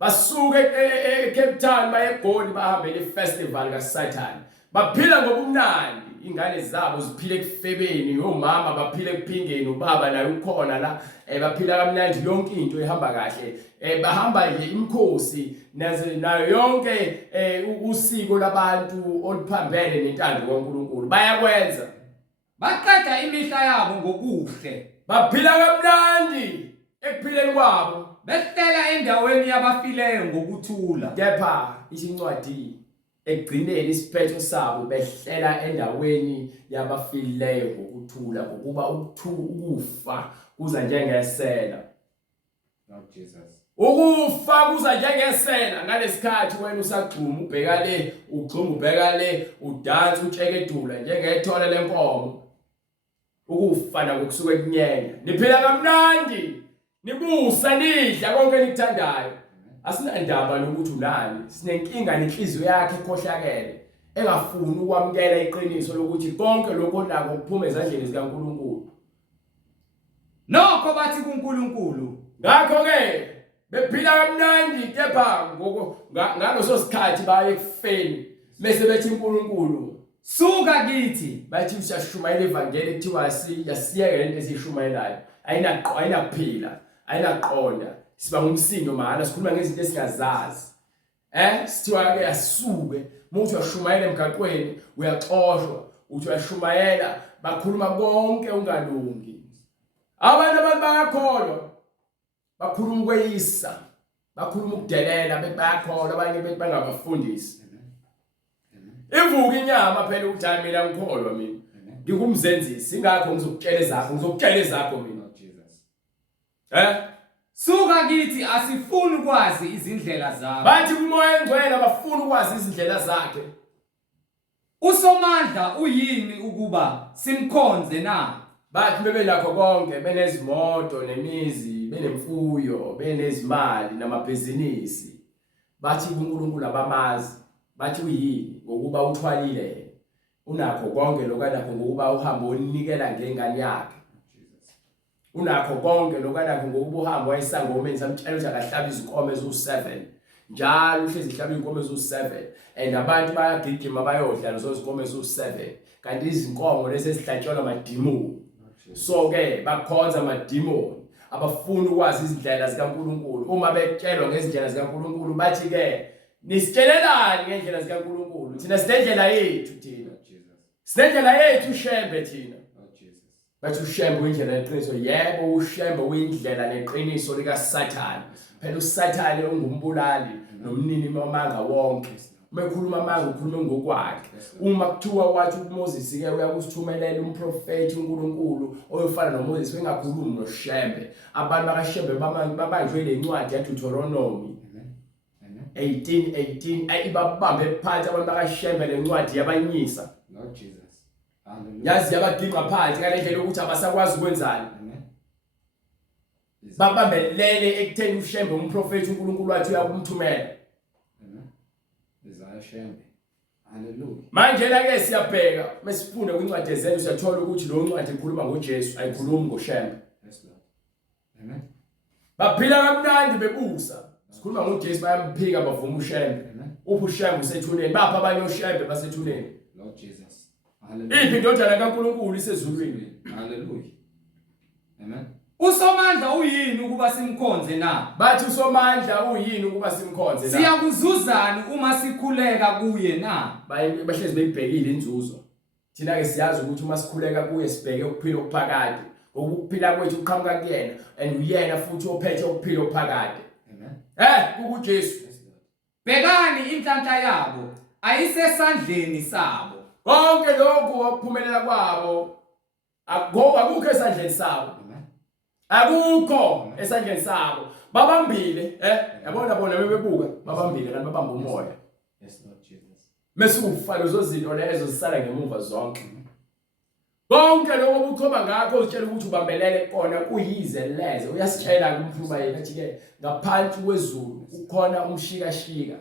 basuke eCape Town baye eGoli bahambe le festival kaSathane baphila ngobumnandi ingane zabo ziphile ekufebeni omama baphile ekuphingeni ubaba naye ukhona la baphila kamnandi yonke into ihamba kahle bahamba nje imkhosi nayo yonke usiko labantu oluphambene nentando kaNkulunkulu bayakwenza baqeda imihla yabo ngokuhle baphila kamnandi ekuphileni kwabo behlela endaweni yabafileyo ngokuthula kepha isincwadi ekugcineni isiphetho sabo behlela endaweni yabafileyo ngokuthula ngokuba ukufa kuza njengesela ukufa kuza njengesela ngalesikhathi wena usagxuma ubheka le ugxuma ubheka le udansa utshekedula njengethole lenkomo ukufa nakusuka ekunyenya niphila kamnandi nibusa nidla konke nikuthandayo asinandaba nokuthi unani, sinenkinga nenhliziyo yakhe ekhohlakele engafuni ukwamukela iqiniso lokuthi konke lokho nako kuphuma ezandleni zikaNkulunkulu. Nokho bathi kuNkulunkulu, ngakho ke bephila kamnandi kepha ngaloso sikhathi baye ekufeni bese bethi uNkulunkulu suka kithi, bathi usashumayela ivangeli kuthiwa yasiyeke lento esishumayelayo ayinakuphila ayinaqonda siba ngumsindo mahala sikhuluma ngezinto esingazazi. Sithiwa ke asuke umuntu uyashumayela emgaqweni uyaxoshwa, uthi uyashumayela bakhuluma konke ungalungi. Abantu bayakholwa bakhuluma ukweyisa, bakhuluma ukudelela bayakholwa, abanye bethi bangabafundisi. Ivuka inyama phela ukuthi hayi mina ngikholwa mina ngikumzenzisi ingakho ngizokutshela ezakho mina Jesus. Suka kithi asifuni ukwazi izindlela zakhe. Bathi kumoya engcwele abafuni ukwazi izindlela zakhe. Usomandla uyini ukuba simkhonze na? Bathi bebelakho konke, benezimoto nemizi, benemfuyo, benezimali namabhizinisi. Bathi kuNkulunkulu abamazi, bathi uyini ngokuba uthwalile. Unakho konke lokho ngokuba uhamba unikela ngengane yakhe. Unakho konke lokho ngokuba uhamba wayesangomeni samtshela ukuthi akahlaba izinkomo ezu7. Njalo uhlezi ihlaba izinkomo ezu7 and abantu bayagijima bayodla lezo zinkomo ezu7. Kanti izinkomo lezi ezihlatshelwa amadimoni. So ke bakhonza amadimoni abafuna ukwazi izindlela zikaNkulunkulu. Uma betshelwa ngezindlela zikaNkulunkulu bathi ke nisitshelelani ngendlela zikaNkulunkulu? Thina sinendlela yethu thina. Sinendlela yethu ushembe thina. Bathi ushembe uyindlela yeqiniso. Yebo ushembe uyindlela neqiniso likaSathane. Phela uSathane ungumbulali nomnini wamanga wonke. Mekhuluma amanga ukhuluma ngokwakhe. Uma kuthiwa wathi uMoses ke uyakusithumelela umprofeti uNkulunkulu oyofana noMoses bengakhulumi noshembe. Abantu bakaShembe babanjwe lencwadi yaDeuteronomy 18:18 ayibabambe phansi abantu bakaShembe lencwadi yabanyisa. Lord Jesus. Yazi yabaginqa phansi ngale ndlela ukuthi abasakwazi ukwenzani. Babambelele ekutheni uShembe umprofeti uNkulunkulu wathi uyakumthumela. Shembe. Hallelujah. Manje ke siyabheka mesifunda kwincwadi ezenzo siyathola ukuthi lo ncwadi ikhuluma ngoJesu ayikhulumi ngoShembe. Yes Lord. Amen. Baphila kamnandi bebusa. Sikhuluma ngoJesu bayamphika bavuma uShembe. Uphi uShembe usethuneni? Bapha abanye oShembe basethuneni. Lord Jesus. Hallelujah. Iphi indodana kaNkulunkulu isezulwini? Hallelujah. Amen. Usomandla uyini ukuba simkhonze na? Bathi usomandla uyini ukuba simkhonze na? Siyakuzuzani uma sikhuleka kuye na? Bahlezi beyibhekile inzuzo. Thina ke siyazi ukuthi uma sikhuleka kuye sibheke ukuphila okuphakade. Ukuphila kwethu uqhamuka kuyena and uyena futhi ophethe ukuphila okuphakade. Amen. UJesu. Bhekani inhlanhla yabo ayisesandleni sabo. Konke lokho okuphumelela kwabo akukho esandleni sabo. Akukho esandleni sabo. Babambile, yabona bona bebebuka, babambile kanti babamba umoya. Yes Lord Jesus. Mesufana lezo zinto lezo zisala ngemuva zonke. Konke lokho obukhoma ngakho uzitshela ukuthi ubambelele kona kuyize leze. Uyasitshela kumphuma yena athi ke ngaphansi kwezulu ukhona umshikashika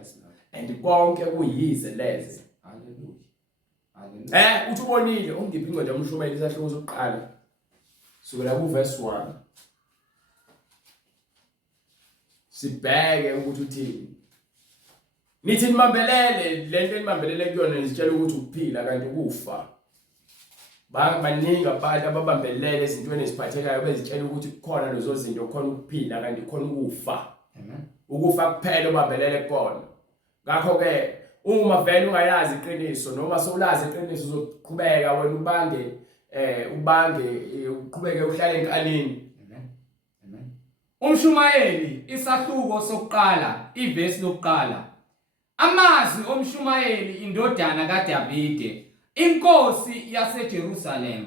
and konke kuyize leze. Hallelujah. Hallelujah. Uthi ubonile ungiphi incwadi yamshumayeli isahloko sokuqala. Sukela ku verse 1. Sibheke ukuthi uthini. Nithi nimambelele lento enimambelele kuyona nisitshela ukuthi ukuphila kanti ukufa. Baningi abantu ababambelele ezintweni eziphathekayo bezitshela ukuthi kukhona lezo zinto khona ukuphila kanti khona ukufa. Amen. Ukufa kuphela obambelele kona. Ngakho ke uma vele ungayazi iqiniso noma sowulazi iqiniso uzoqhubeka wena uqhubeke uhlale enkalini. Amen. Amen. Umshumayeli isahluko sokuqala ivesi lokuqala. Amazwi omshumayeli indodana kaDavide inkosi yaseJerusalem.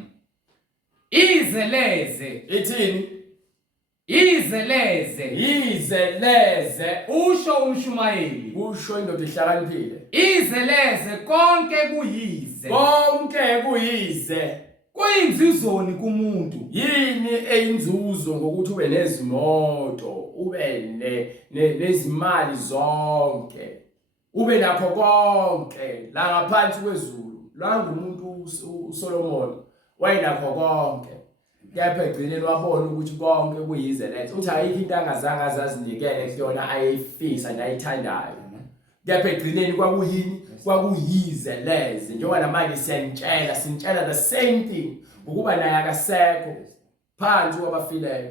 Izeleze Ithini? Izeleze usho umshumayeli. Usho indoda ihlakaniphile. Izeleze konke kuyize. Konke kuyize. Kuyinzizoni kumuntu. Yini eyinzuzo ngokuthi ube nezimoto, ube nezimali zonke, ube nakho konke la ngaphansi kwezulu? La ngumuntu uSolomon wayenakho konke. Kepha egcineni wabona ukuthi konke kuyize letho. Uthi ayikho into angazange azazinikele kuyona ayifisa nayithandayo. Kepha egcineni kwakuyini? Kwakuyize leze. Njengoba namanje sintshela the same thing. Ukuba naye akasekho phansi kwabafileyo.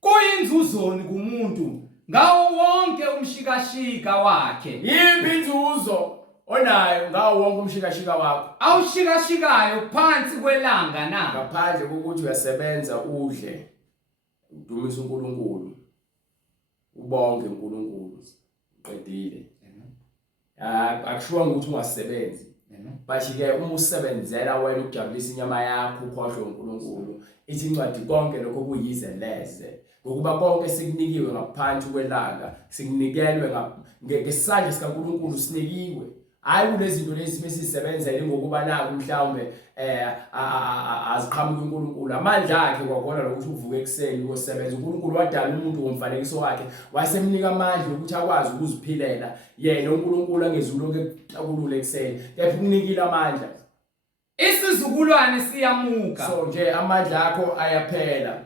Kuyinzuzoni kumuntu ngawo wonke umshikashika wakhe. Yiphi inzuzo onayo ngawo wonke umshikashika wakho? Awushikashikayo phansi kwelanga na. Ngaphandle kokuthi uyasebenza udle, udumise uNkulunkulu, ubonge uNkulunkulu, uqedile. Akushiwo ukuthi ungasebenzi. Bathi-ke uma usebenzela wena ukujabulisa inyama yakho ukhohlwe uNkulunkulu, ithi incwadi konke lokho kuyize leze. Ngokuba konke sikunikiwe ngaphansi kwelanga, sikunikelwe ngesandla sikaNkulunkulu sinikiwe. Hayi kulezinto lezi mesisebenzele ngokuba naku mhlawumbe aziqhamuka uNkulunkulu. Amandla akhe kwakhona lokuthi uvuke ekseni uyosebenza. uNkulunkulu wadala umuntu ngomfanekiso wakhe, wasemnika amandla ukuthi akwazi ukuziphilela. Yena uNkulunkulu angezulu okuqakulule ekseni, kepha ukunikile amandla. Isizukulwane siyamuka. So nje amandla akho ayaphela.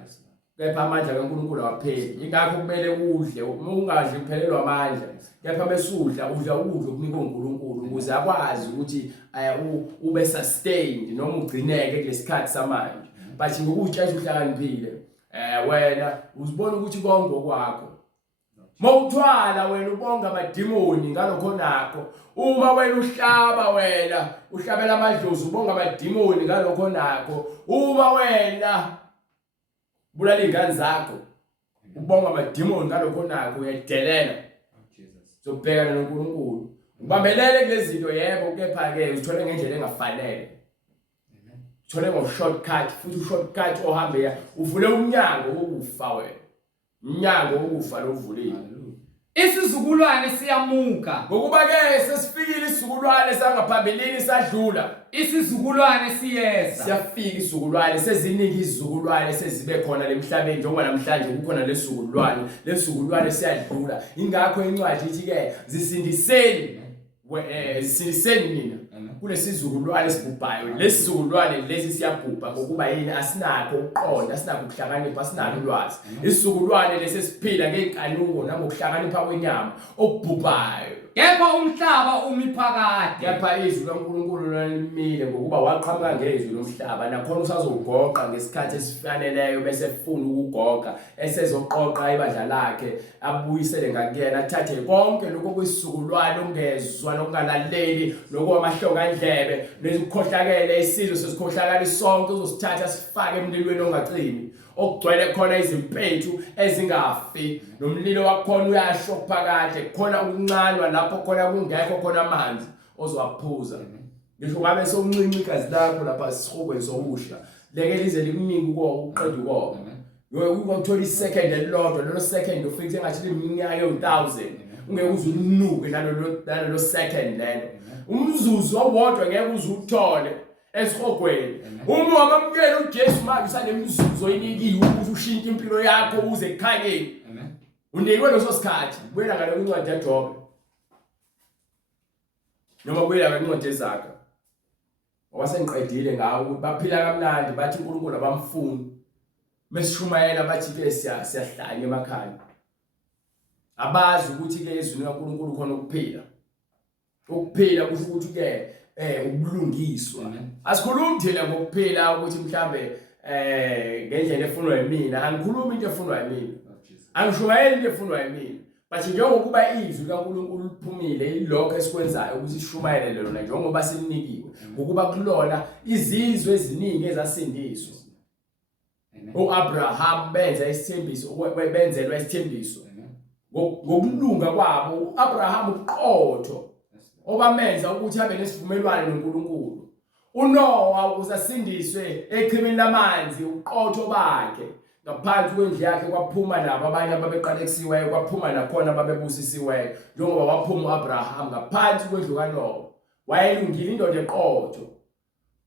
Kepha amandla kaNkulunkulu awapheli. Ingakho kumele udle, ungadli kuphelelwa amandla. Kepha besudla udla ukudla okunika uNkulunkulu ukuze akwazi ukuthi ube sustained noma ugcineke kulesikhathi samanje. But ngokutshela uhlakaniphile, wena uzibona ukuthi konke okwakho. Mawuthwala wena ubonga amadimoni ngalokho nakho. Uma wena uhlabela amadlozi ubonga amadimoni ngalokho nakho. Uma wena bulala ingane zakho ubonga amadimoni ngalokho nakho, uyadelela. Zobhekana noNkulunkulu. Ubambelele kulezi zinto yebo, kepha-ke uzithole ngendlela engafanele. Uthole ngo-shortcut, futhi u-shortcut ohambe uvule umnyango wokufa wena. Umnyango wokufa lo uvulile. Isizukulwane siyamuka. Ngokuba-ke sesifikile isizukulwane sangaphambilini sadlula. Isizukulwane siyeza. Siyafika isizukulwane, seziningi izizukulwane sezibe khona lemhlabeni njengoba namhlanje kukhona lesizukulwane siyadlula. Ingakho incwadi ithi-ke zisindiseni mina kulesi sizukulwane esibhubhayo. Lesi sizukulwane lesi siyabhubha ngokuba yini? Asinakho ukuqonda, asinakho ukuhlakanipha, asinalo ulwazi. Isizukulwane lesi siphila ngenkanuko nangokuhlakanipha kwenyama okubhubhayo. Kepha umhlaba umi phakade. Kepha izwi kaNkulunkulu limile ngokuba waqhamuka ngezwi lomhlaba, nakhona usazogoqa ngesikhathi esifaneleyo bese efuna ukugoqa, esezoqoqa ibandla lakhe, abuyisele ngakuyena, athathe konke lokho kwesizukulwane ongezwa nokungalaleli nokwamahloko endlebe nezikhohlakele isizwe sesikhohlakala sonke, uzosithatha sifake emlilweni ongacimi okugcwele khona izimpethu ezingafi, nomlilo wakhona uyasho phakade, khona ukuncanwa lapho khona kungekho khona amanzi ozowaphuza. Ngisho ngabe somncinci igazi lakho lapha sihobweni sokusha, leke lize likunike uqeda ukona. Uyothola isecond elilodwa, lelo second ufike engathi liminyaka e-1000, ungeke uze unuke nalelo second lelo. Umzuzu owodwa ngeke uze uthole esihogweni. Uma wamamukela uJesu manje usanemzuzu oyinikiwe ukuthi ushintshe impilo yakho uze ekhanyeni. Unikwe leso sikhathi. Buyela ngale kwincwadi yaJobe. Noma buyela kwincwadi yeZakha. Wasengiqedile ngawo ukuthi baphila kamnandi, bathi uNkulunkulu abamfuni. Mesishumayela bathi-ke siyahlanya emakhaya. Abazi ukuthi-ke ezwini kaNkulunkulu khona ukuphila. Ukuphila kusho ukuthi-ke ubulungiswa. Asikhulumi thina ngokuphila ukuthi mhlambe ngendlela efunwa yimina, angikhulumi into efunwa yimina. Angishumayeli into efunwa yimina. But njengokuba izwi kaNkulunkulu liphumile ilokho esikwenzayo ukuthi sishumayele lona njengoba silinikiwe, ngokuba kulona izizwe eziningi ezasindiswa. uAbraham benza isithembiso, benzelwa isithembiso. Ngokulunga kwabo uAbraham uqotho obamenza ukuthi abe nesivumelwano noNkulunkulu. uNoah usasindiswe echibini lamanzi, uqotho bakhe ngaphansi kwendlu yakhe kwaphuma nabo abanye ababeqalekisiweyo, kwaphuma nakhona ababebusisiweyo, njengoba waphuma uAbraham ngaphansi kwendlu kaNoah. Wayelungile indoda eqotho.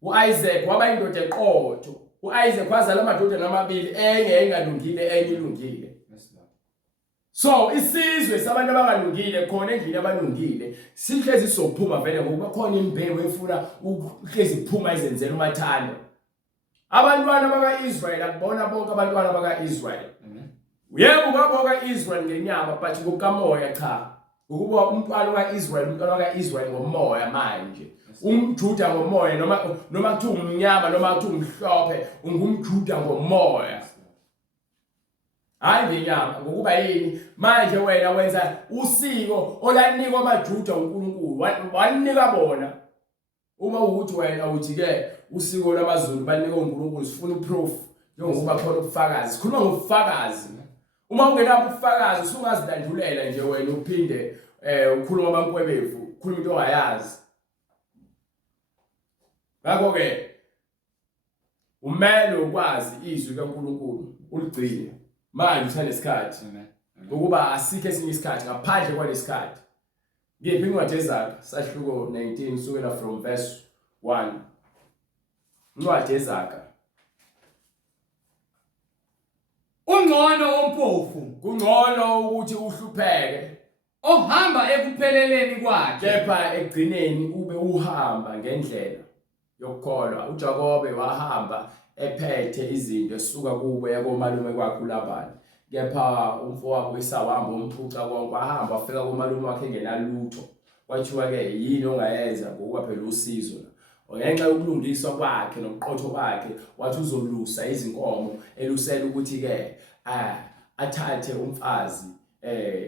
uIsaac waba indoda eqotho. uIsaac wazala amadodana amabili, enye engalungile, enye ilungile. So isizwe sabantu abangalungile khona endlini abalungile sihlezi sokuphuma vele ngoba khona imbewu efuna uhlezi iphuma izenzela umathando. Abantwana bakaIsrael akubona bonke abantwana bakaIsrael. Yebo babonga Israel ngenyama but ngokamoya cha. Ukuba umntwana kaIsrael ngomoya manje. Umjuda ngomoya noma kuthi umnyama noma kuthi umhlophe ungumjuda ngomoya. Hayi ngenyama ngokuba yini manje wena wenza usiko olanikwa amaJuda uNkulunkulu wanika bona. Uma ukuthi wena uthi ke usiko lamaZulu banika uNkulunkulu sifuna uproof njengoba khona ubufakazi. Sikhuluma ngobufakazi. Uma ungenabo ubufakazi usungazilandulela nje wena uphinde ukhuluma abankwebevu, ukhuluma into oyazi. Ngakho ke umele ukwazi izwi kaNkulunkulu uligcine. Manje usanesikhathi ngokuba asikho esinye isikhathi ngaphandle kwalesikhathi. Ngiphi incwadi yeZakha sahluko 19 sukela from verse 1. Incwadi yeZakha. Ungcono ompofu Kungcono ukuthi uhlupheke ohamba ekupheleleni kwakhe kepha egcineni ube uhamba ngendlela yokukholwa. uJakobe wahamba ephethe izinto esuka kubo yakomalume kwakhe uLabani, kepha umfowabo Esau wahamba umphuca konke, wahamba wafika komalume wakhe engenalutho. Kwathiwa ke yini ongayenza ngokuba phela usizo ngenxa yokulungiswa kwakhe nobuqotho bakhe wathi uzolusa izinkomo elusela ukuthi ke athathe umfazi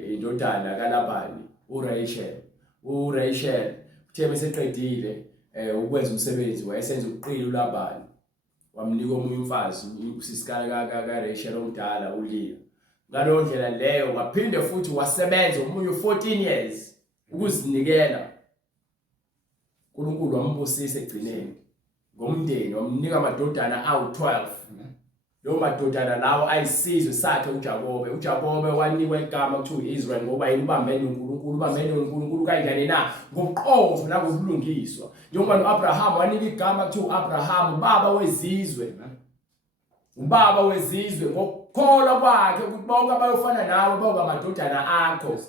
indodana kaLabani uRachel uthe beseqedile ukwenza umsebenzi wayesenza ukuqila uLabani wamnika omunye umfazi usisikala kaRachel omdala uLeah. Ngaleyo ndlela leyo waphinde futhi wasebenza omunye 14 years ukuzinikela. uNkulunkulu wambusisa egcineni ngomndeni wamnika amadodana awu12. Lo madodana lawo ayisizwe sakhe uJakobe. uJakobe wanikwa igama kuthiwa uIsrael ngoba yini ubambene uNkulunkulu kanjani na ngobuqotho nangobulungiswa. Njengoba noAbraham wanika igama kuthiwa uAbraham ubaba wezizwe. Ubaba wezizwe ngokukholwa kwakhe ukuthi bonke abayofana nawe baba amadodana akho.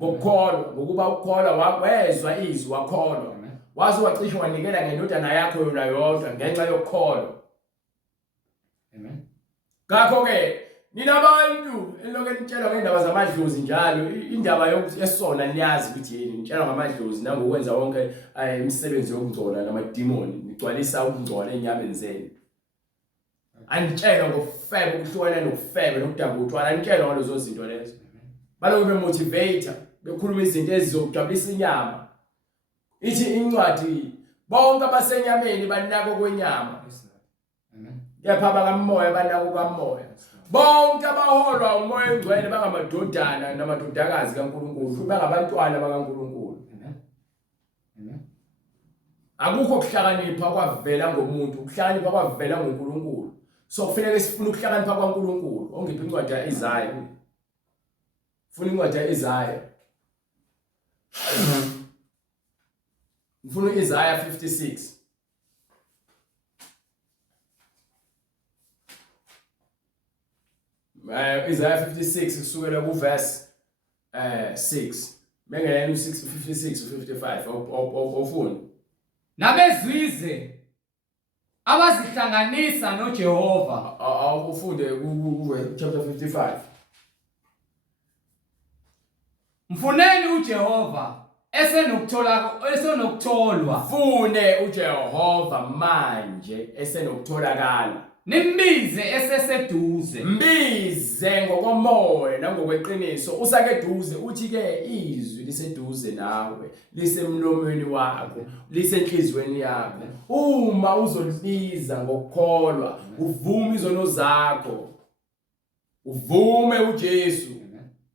Ngokukholwa ngokuba ukholwa wezwa izwi wakholwa. Wazi wacishe wanikela ngendodana yakho yona yodwa ngenxa yokukholwa. Amen. Ngakho ke ninabantu eloke nitshela ngendaba zamadlozi njalo indaba yesona niyazi ukuthi yini nitshela ngamadlozi nangokwenza wonke imisebenzi yokungcola namademoni nigcwalisa ukungcola enyameni zenu. Anitshela ngokufebe ukuhlukana nokufebe nokudabutshwa anitshela ngalezo zinto lezo. Baloku bemotivator bekhuluma izinto ezizokujabulisa inyama. Ithi incwadi bonke abasenyameni banako kwenyama. Kepha bakamoya banako kamoya. Bonke abaholwa umoya engcwele bangamadodana namadodakazi kaNkulunkulu bangabantwana bakaNkulunkulu. Akukho kuhlakanipha kwavela ngomuntu, ukuhlakanipha kwavela ngoNkulunkulu. So kufanele sifune ukuhlakanipha kwaNkulunkulu. Ongiphi incwadi yaIsaya? Ufuna incwadi yaIsaya. Ufuna Isaiah 56. Isaiah 56 kusukela ku verse 6. Mengene u56 u55 ofuna. Nabezizwe abazihlanganisa noJehova Awufunde ku chapter 55. Mfuneni uJehova esenokutholwa. Fune uJehova manje esenokutholakala. Nimbize eseseduze. Mbize ngokomoya nangokweqiniso usakeduze uthi ke izwi liseduze nawe lisemlomweni wakho lisenhlizweni yakho. Uma uzolibiza ngokukholwa uvume izono zakho uvume uJesu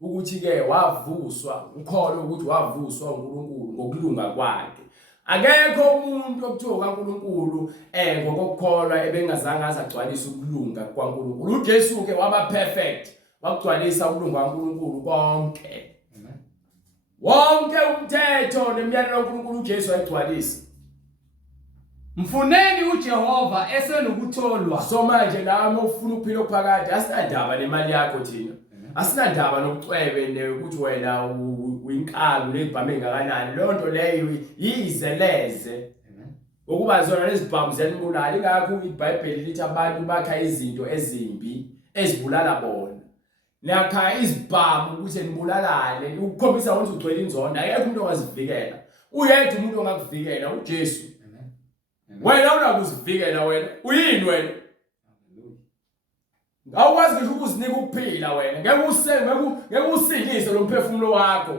ukuthi ke wavuswa ukholwa ukuthi wavuswa uNkulunkulu ngokulunga kwakhe. Akekho umuntu okuthiwa kaNkulunkulu ngokukholwa ebengazange azagcwalisa ukulunga kwaNkulunkulu. uJesu ke waba perfect wakugcwalisa ukulunga kwaNkulunkulu konke. Wonke umthetho nemiyalelo kaNkulunkulu uJesu ayigcwalisa. Mfuneni uJehova esenokutholwa. So manje nami ufuna ukuphila okuphakade asinandaba nemali yakho thina. Asinandaba nokucwebe ukuthi wena uyinkalo nezibhamu engakanani. Lo nto leyo yizeleze. Ukuba zona lezibhamu zenibulala ingakho iBhayibheli lithi abantu bakha izinto ezimbi ezibulala bona. Nakha izibhamu ukuthi nibulalane ukukhombisa ukuthi ugcwele inzondo akekho umuntu ongazivikela. Uyedwa umuntu ongakuvikela uJesu. Wena unakuzivikela wena uyini wena? Awukwazi ngisho ukuzinika ukuphila wena ngeke usindise lo mphefumulo wakho.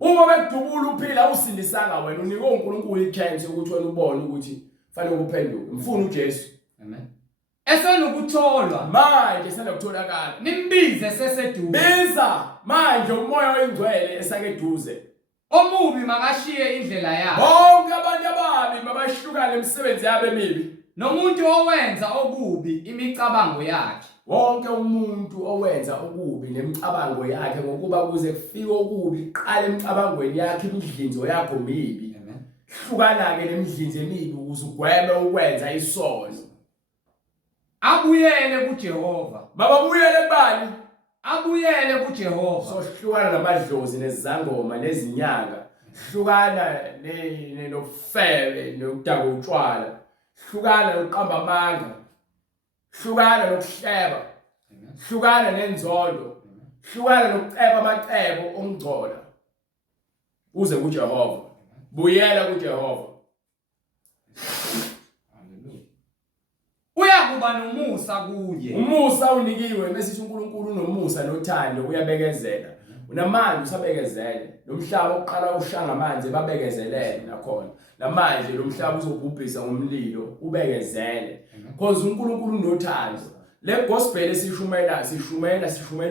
Uma bekudubula uphila usindisanga wena unika uNkulunkulu ichance ukuthi wena ubone ukuthi fanele ukuphenduke. Mfuna uJesu. Amen. Esenokutholwa manje senokutholakala. Nimbize seseduze. Biza manje umoya oyingcwele esakeduze. Omubi makashiye indlela yakhe. Bonke abantu ababi mabahlukane imisebenzi yabo emibi. Nomuntu owenza okubi imicabango yakhe. Wonke umuntu owenza okubi nemicabango yakhe ngokuba kuze kufike okubi qala emicabangweni yakhe imidlinzo yakho mibi. Amen. Hlukana ke lemidlinzo emibi ukuze ugweme ukwenza isono. Abuyele kuJehova. Mababuyele kubani? Abuyele kuJehova. So hlukana namadlozi nezangoma nezinyanga. Hlukana nofebe nokudaka utshwala. Hlukana nokuqamba amanga. Hlukana nokuhleba. Hlukana nenzondo. Hlukana nokuceba amacebo ongcola. Uze kuJehova. Buyela kuJehova. Uyakuba nomusa kuye. Umusa unikiwe mesithi uNkulunkulu unomusa nothando uyabekezela. Unamanje usabekezele. Lomhlaba oqala ushanga amanzi babekezelele nakhona. Namanje lo mhlaba uzobhubhisa ngomlilo ubekezele. Because uNkulunkulu unothando. Le gospel esishumela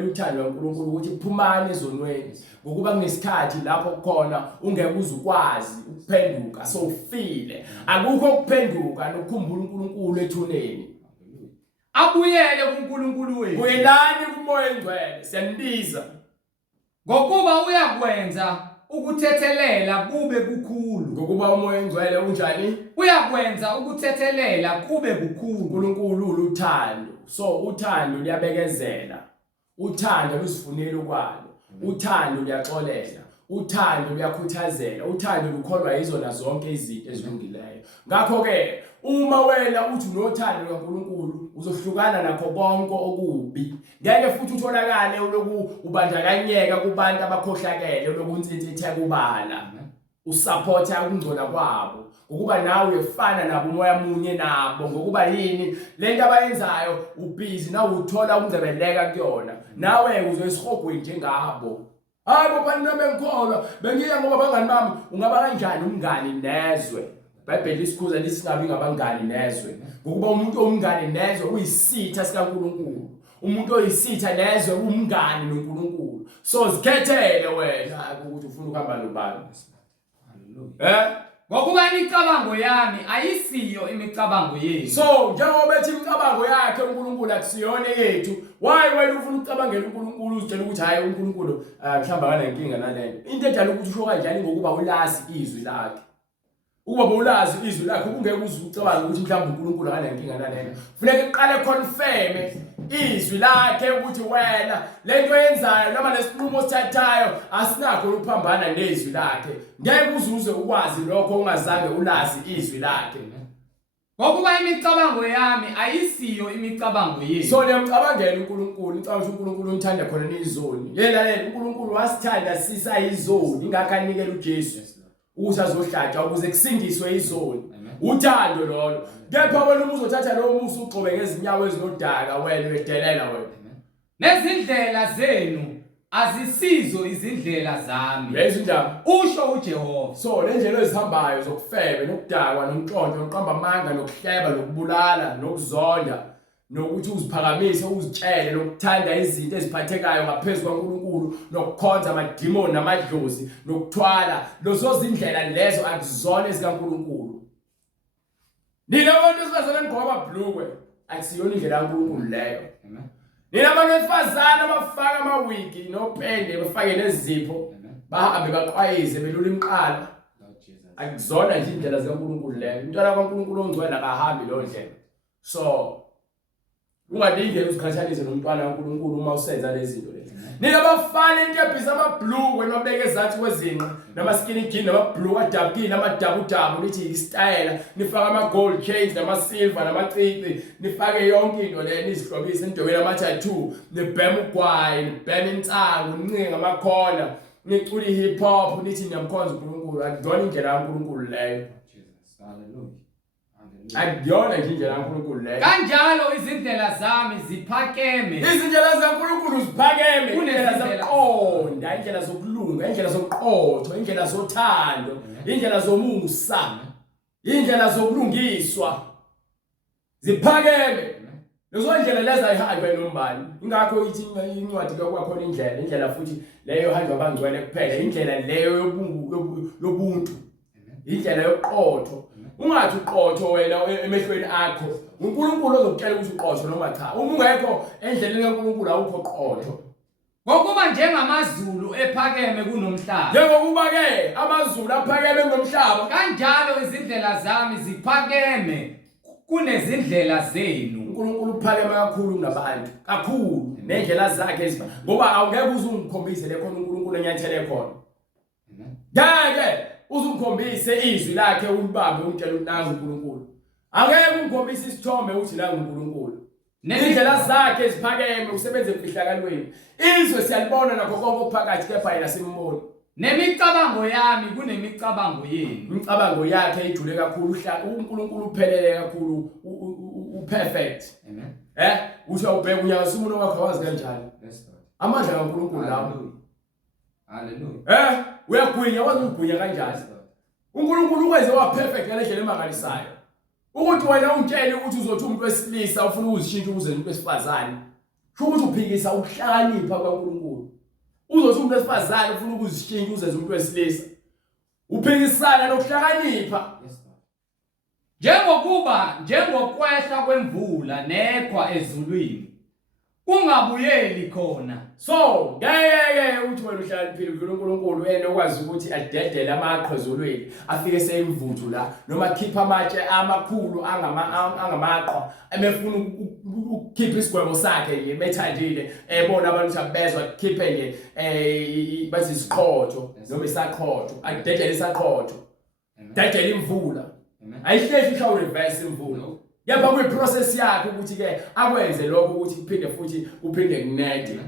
uthando kaNkulunkulu ukuthi kuphumane ezonweni. Ngokuba kunesikhathi lapho khona ungeke uzukwazi ukuphenduka so ufile. Akukho ukuphenduka nokukhumbula uNkulunkulu ethuneni. Abuyele kuNkulunkulu wethu. Buyelani kumoya engcwele siyanibiza. Ngokuba uyakwenza ukuthethelela kube kukhulu. Ngokuba umoya engcwele unjani? Uyakwenza ukuthethelela kube kukhulu. uNkulunkulu uthando. So uthando liyabekezela. Uthando lusifunela ukwalo. Uthando liyaxolela. Uthando luyakhuthazela. Uthando lukholwa izona zonke izinto ezilungileyo. Ngakho ke uma wena uthi unothando kaNkulunkulu uzohlukana nakho konke okubi. Ngeke futhi utholakale uloku ubandakanyeka kubantu abakhohlakele uloku unsintithe kubala. Usupporta ukungcola kwabo. Ngokuba nawe uyefana nabo umoya munye nabo ngokuba yini lento abayenzayo ubhizi nawe uthola ukungcebeleka kuyona. Nawe uzoyisihogweni njengabo. Hayi bani nami engikholwa bengiya ngoba bangani bami ungaba kanjani umngani nezwe. iBhayibheli isikhuza lisingabi ngabangani nezwe. Ngokuba umuntu omngani nezwe uyisitha sikaNkulunkulu. Umuntu oyisitha nezwe umngani noNkulunkulu. So zikhethele wena ukuthi ufuna ukuhamba nobani. Hallelujah. Ngokuba imicabango yami ayisiyo imicabango yenu. So njengoba ethi imicabango yakhe uNkulunkulu akusiyona yethu. Why wena ufuna ukucabangela uNkulunkulu uzitshela ukuthi hayi uNkulunkulu mhlamba kanenkinga nalento. Into edala ukuthi usho kanjani ngokuba ulazi izwi lakhe. Ukuba bowulazi izwi lakhe ungeke uzucabanga ukuthi mhlamba uNkulunkulu akanenkinga nalento. Kufanele uqale confirm izwi lakhe ukuthi wena lento yenzayo noma lesinqumo sithathayo asinakho ukuphambana nezwi lakhe. Ngeke uzuze ukwazi lokho ungazange ulazi izwi lakhe. Ngokuba imicabango yami ayisiyo imicabango yenu. So liyamcabangela uNkulunkulu, icabanga ukuthi uNkulunkulu umthanda khona nizoni. Yena uNkulunkulu wasithanda sisayizoni ingakho anikela uJesu ukuthi azohlatshwa ukuze kusindiswe izoni. Uthando lolo. Kepha wena uma uzothatha lo musa ugcobe ngezinyawo ezinodaka wena uyedelela wena. Nezindlela zenu azisizo izindlela zami. Lezindaba Usho uJehova. So le ndlela ezihambayo zokufebe nokudakwa nomntlonto noqamba amanga nokuhleba nokubulala nokuzonda nokuthi uziphakamise uzitshele nokuthanda izinto eziphathekayo ngaphezulu kaNkulunkulu nokukhonza amadimoni namadlozi nokuthwala lezo zindlela lezo akuzona ezikaNkulunkulu. Nina abantu esibazana ngqoba amabhlukwe akusiyona indlela kaNkulunkulu leyo. Amen. Nina abantu esifazana abafaka amawigi nopende bafake nezipho bahambe baqwayize belula imqala. akuzona nje indlela zikaNkulunkulu leyo. Umntwana kaNkulunkulu ongcwele akahambi lo ndlela. So ungadingeki uzikhathalise nomntwana kaNkulunkulu uma usenza lezi zinto lezi. Nina bafana intebhisa amabhlukwe nobeke ezathi kwezinqa nama-skinny jean namabhlukwe adabukile amadabudabu lithi istyle nifake ama-gold chains nama-silver namacici nifake yonke into le nizihlobise nidobele ama-tattoo nibheme ugwayi nibheme insangu nincinge ngamakhona nicule i-hip hop nithi niyamkhonza uNkulunkulu. Akuyona indlela kaNkulunkulu leyo. Akuyona nje indlela kaNkulunkulu leyo. Kanjalo izindlela zami ziphakeme. Izindlela zikaNkulunkulu ziphakeme. Indlela zokuqonda, indlela zokulunga, indlela zoqotho, indlela zothando, indlela zomusa, indlela zokulungiswa. Ziphakeme. Lezo ndlela lezi ayihanjwe nombani. Ingakho ithi incwadi kwakhona indlela futhi leyo ihanjwa abangcwele kuphela. Indlela leyo yobuntu. Indlela yoqotho. Ungathi uqotho wena emehlweni akho. uNkulunkulu ozokutshela ukuthi uqotho noma cha. Uma ungekho endleleni kaNkulunkulu awukho qotho. Ngokuba njengamazulu ephakeme kunomhlaba. Njengokuba ke amazulu aphakeme kunomhlaba, Kanjalo izindlela zami ziphakeme kunezindlela zenu. uNkulunkulu uphakeme kakhulu kunabantu. Kakhulu. Nendlela zakhe eziba. Ngoba awungeke uzungikhombise le khona uNkulunkulu enyathele khona. Ngeke uzungikhombise izwi lakhe ulibambe umtshela ukuthi nangu uNkulunkulu. Angeke ungikhombise isithombe uthi nangu uNkulunkulu. Nendlela zakhe eziphakeme usebenze emfihlakalweni. Izwe siyalibona nakho konke okuphakathi kepha yena simboni. Nemicabango yami kunemicabango yenu. Imicabango yakhe ijule kakhulu. uNkulunkulu uphelele kakhulu, uperfect. Amen. Uthi awubheka unyaka simuno wakho wazi kanjani? Amandla kaNkulunkulu lawo. Hallelujah. Uyagwinya wazi ugwinya kanjani? uNkulunkulu wenze wa perfect ngendlela emangalisayo. Ukuthi wena ungitshele ukuthi uzothi umuntu wesilisa ufuna ukuzishintsha ukuze umuntu wesifazane. Ukuthi uphikisa ukuhlakanipha kaNkulunkulu. Uzothi umuntu wesifazane ufuna ukuzishintsha ukuze umuntu wesilisa. Uphikisana nokuhlakanipha. Njengokwehla kwemvula nekhwa ezulwini. Ungabuyeli khona. So, ngeke uthi wena uhlakaniphile uNkulunkulu yena okwazi ukuthi adedele amaqhwa ezulwini afike seyimvuthu la noma khipha amatshe amakhulu angamaqhwa emefuna ukukhipha isigwebo sakhe nje bethandile ebona abantu ukuthi abezwa khiphe nje bathi isiqhotho noma isaqhotho adedele isaqhotho dadele imvula ayihlehle ishawu reverse imvula. Yaba kuyiprocess yakhe ukuthi ke akwenze lokho ukuthi kuphinde futhi uphinde kunede.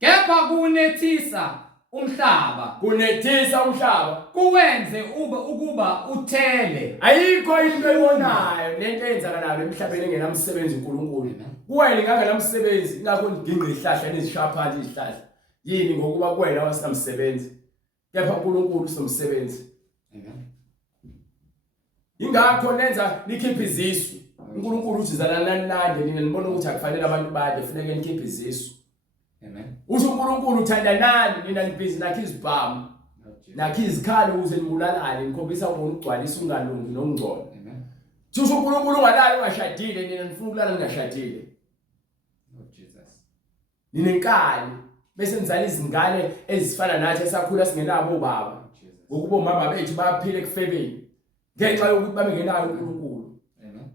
Kepha kunethisa umhlaba. Kunethisa umhlaba. Kuwenze ukuba uthele. Ayikho into eyibonayo lento eyenzakalayo emhlabeni engenamsebenzi uNkulunkulu. Kuwena ingangenamsebenzi ngakho nidinga izihlahla nezishaphathi izihlahla. Yini ngokuba kuwena wasinamsebenzi. Kepha uNkulunkulu unomsebenzi. Amen. Ingakho nenza nikhiphe izisu. uNkulunkulu uthi zalana nande nina nibona ukuthi akufanele abantu bade kufanele nikhiphe izisu. Amen. Uthi uNkulunkulu uthanda nani nina nibhizi nakho izibhamu. Nakho izikhalo ukuze nibulalane nikhombisa ukugcwalisa ungalungi nokungcola. Amen. Uthi uNkulunkulu ungalali ungashadile nina nifuna ukulala ningashadile. Lord Jesus. Ninenkani bese nizala izingane ezifana nathi esakhula singenabo ubaba. Ngokuba omama bethu bayaphila ekufebeni. Ngenxa yokuthi babengenayo uNkulunkulu. Amen.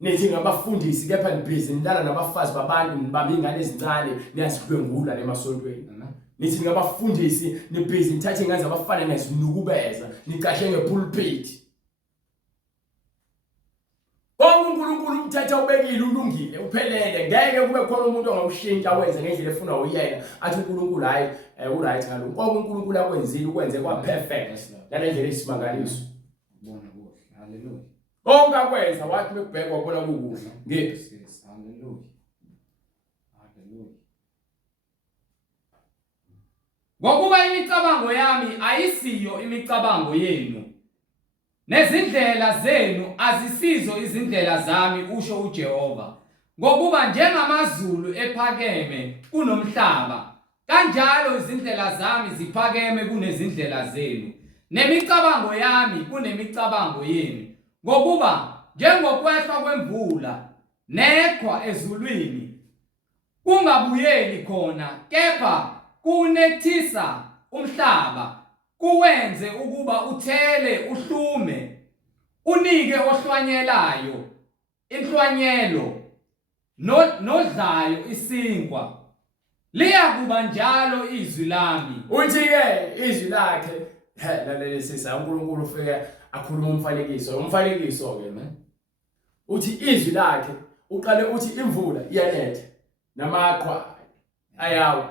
Nithi ngabafundisi kepha nibhizi nidlala nabafazi babantu nibamba ingane ezincane niyazidlwengula emasontweni. Amen. Nithi ngabafundisi nibhizi nithathe ingane zabafana nezinukubeza nicashe ngepulpit. uNkulunkulu umthetho ubekile ulungile uphelele ngeke kube khona umuntu ongawushintsha wenze ngendlela efuna uyena athi uNkulunkulu hayi uright ngalokho. Konke uNkulunkulu akwenzile ukwenze kwa perfect ngalendlela esimangaliso. Bona kuhle. Hallelujah. Konke akwenza wathi bekubheka wabona kukuhle. Ngiphi? Hallelujah. Hallelujah. Ngokuba imicabango yami ayisiyo imicabango yenu. Nezindlela zenu azisizo izindlela zami usho uJehova. Ngokuba njengamazulu ephakeme kunomhlaba, kanjalo izindlela zami ziphakeme kunezindlela zenu. Nemicabango yami kunemicabango yenu. Ngokuba njengokwehla kwemvula nekhwa ezulwini, kungabuyeli khona, kepha kunethisa umhlaba, kuwenze ukuba uthele uhlume unike ohlwanyelayo inhlwanyelo nodlayo isinkwa liyakuba njalo izwi lami. Uthi ke izwi lakhe lalela sisa uNkulunkulu ufike akhuluma umfanekiso ke ne. Uthi izwi lakhe uqale uthi imvula iyanetha namaqhwa ayawo.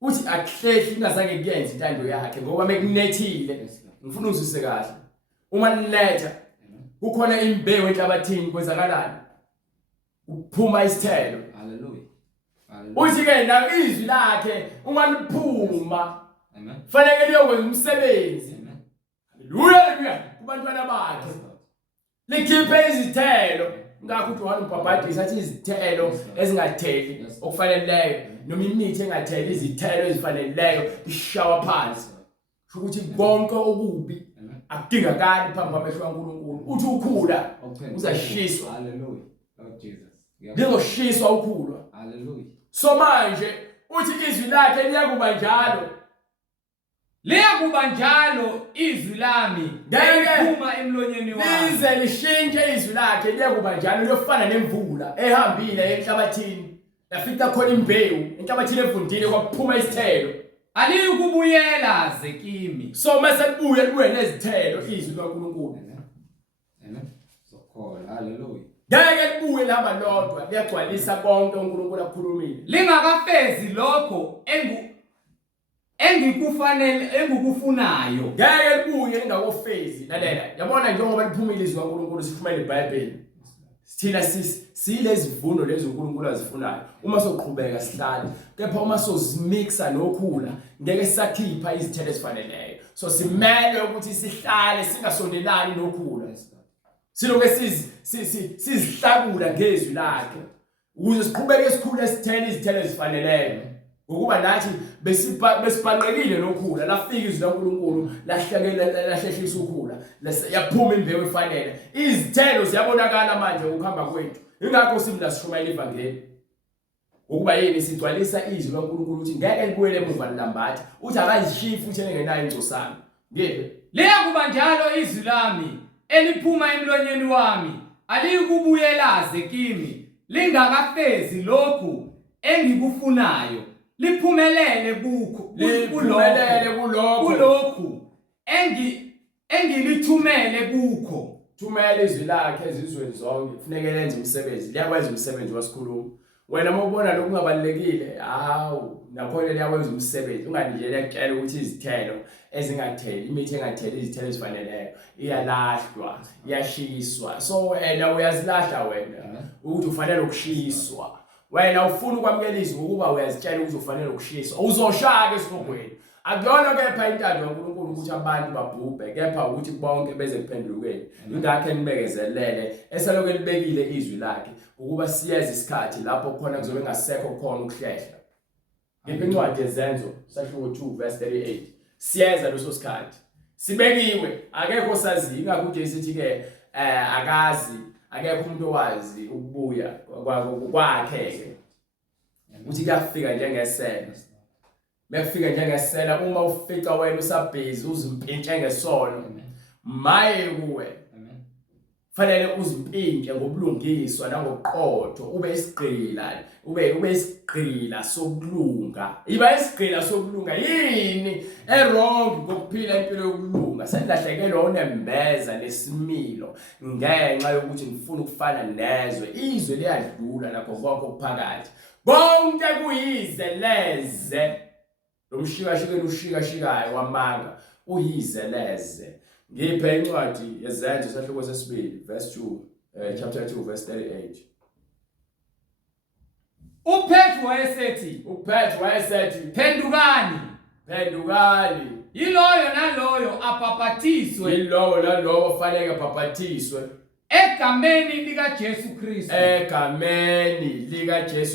Uthi akuhlehli ingazange kuyenze intando yakhe ngoba mekunethile ngifuna uzwise kahle. Uma niletha kukhona imbewu enhlabathini kwenzakalani? Uphuma isithelo. Hallelujah. Uthi ke na izwi lakhe uma liphuma Amen. fanele liyokwenza umsebenzi. Hallelujah kubantwana bakhe. Likhiphe izithelo ngakho uthi wena ubhabhadisa athi izithelo ezingatheli okufaneleyo noma imithi engatheli izithelo ezifaneleyo ishawa phansi. Ukuthi konke okubi akudingakali phambi kwamehlo kaNkulunkulu. Uthi ukhula uzashiswa. Hallelujah. Lord Jesus. Lizoshiswa ukhula. Hallelujah. So manje uthi izwi lakhe liyakuba njalo. Liyakuba njalo izwi lami liphuma emlonyeni wami. Lize lishintshe izwi lakhe liyakuba njalo liyofana nemvula ehambile enhlabathini. Yafika khona imbewu enhlabathini evundile kwaphuma isithelo. Aliyukubuyela ze kimi. So mase libuye nezithelo izwi laNkulunkulu. Amen. Sokhola. Hallelujah. Ngeke libuye laba lodwa liyagcwalisa konke uNkulunkulu akukhulumile. Lingakafezi lokho engikufunayo. Ngeke libuye lingakofezi. Lalela yabona njengoba liphumile izwi laNkulunkulu siphumele eBhayibhelini. Sithina silezi zivuno lezi uNkulunkulu azifunayo. Uma soqhubeka sihlale kepha uma sozimixa nokhula ngeke sakhipha izithelo ezifaneleyo. So simele ukuthi sihlale singasondelani nokhula. Siloke sizihlakula ngezwi lakhe ukuze siqhubeke sikhule sithele izithelo ezifaneleyo. Ngokuba nathi besibhanqekile nokhula lafika izwi laNkulunkulu lahlehlisa ukhula yaphuma imbewu efanele. Izithelo ziyabonakala manje ukuhamba kwethu. Ingakho simla sishumayela ivangeli. Ngokuba yini sigcwalisa izwi laNkulunkulu ukuthi ngeke libuyele emuva lilambatha. Uthi akazishiyi futhi engenayo ingcosana. Ngeke Liyakuba njalo izwi lami eliphuma emlonyeni wami aliyukubuyela ze kimi. Lingakafezi lokhu engikufunayo. Liphumelele kulokhu engilithumele kukho. Thumela izwi lakhe ezizweni zonke kufanele lenze umsebenzi. Liyakwenza umsebenzi wasikhuluma. Wena mawubona lokhu kungabalekile hawu nakhona liyakwenza umsebenzi. Ungani nje liyakutshela ukuthi izithelo ezingatheli imithi engatheli izithelo ezifaneleyo iyalahlwa iyashiswa. So wena uyazilahla wena ukuthi ufanele ukushiswa. Wena ufuna ukwamukela izwi ngokuba uyazitshela ukuthi ufanele ukushiswa. Uzoshaka esihogweni. Akuyona kepha intando kaNkulunkulu ukuthi abantu babhubhe kepha ukuthi bonke beze kuphendulukeni. Ingakho enibekezelele eseloke libekile izwi lakhe ukuba siyeze isikhathi lapho khona kuzobe ngasekho khona ukuhlehla. Ngiphi incwadi yezenzo sahluko 2 verse 38. Siyeza leso sikhathi. Sibekiwe akekho sazi ingakho uJesu ethi ke akazi akekho umuntu owazi ukubuya kwakhe. Uthi kuyafika njengesela. Mekufika njengesela uma ufica wena usabhizi uzimpintshe ngesono. Maye kuwe. Fanele uzimpintshe ngobulungiswa nangoqotho ube isigqila sokulunga. Iba isigqila sokulunga yini errong ngokuphila impilo yokulunga. Sendilahlekelwe onembeza nesimilo ngenxa yokuthi ngifuna ukufana nezwe. Izwe liyadlula lapho konke okuphakathi. Konke kuyizeleze. Lomshikashikeni ushikashikayo wamanga uyizeleze. Ngiphe incwadi yezenzo sahluko sesibili verse 2 chapter 2 verse 38. uPetru wayesethi phendukani yiloyo naloyo apapathiswe Fanele apapathiswe egameni likaJesu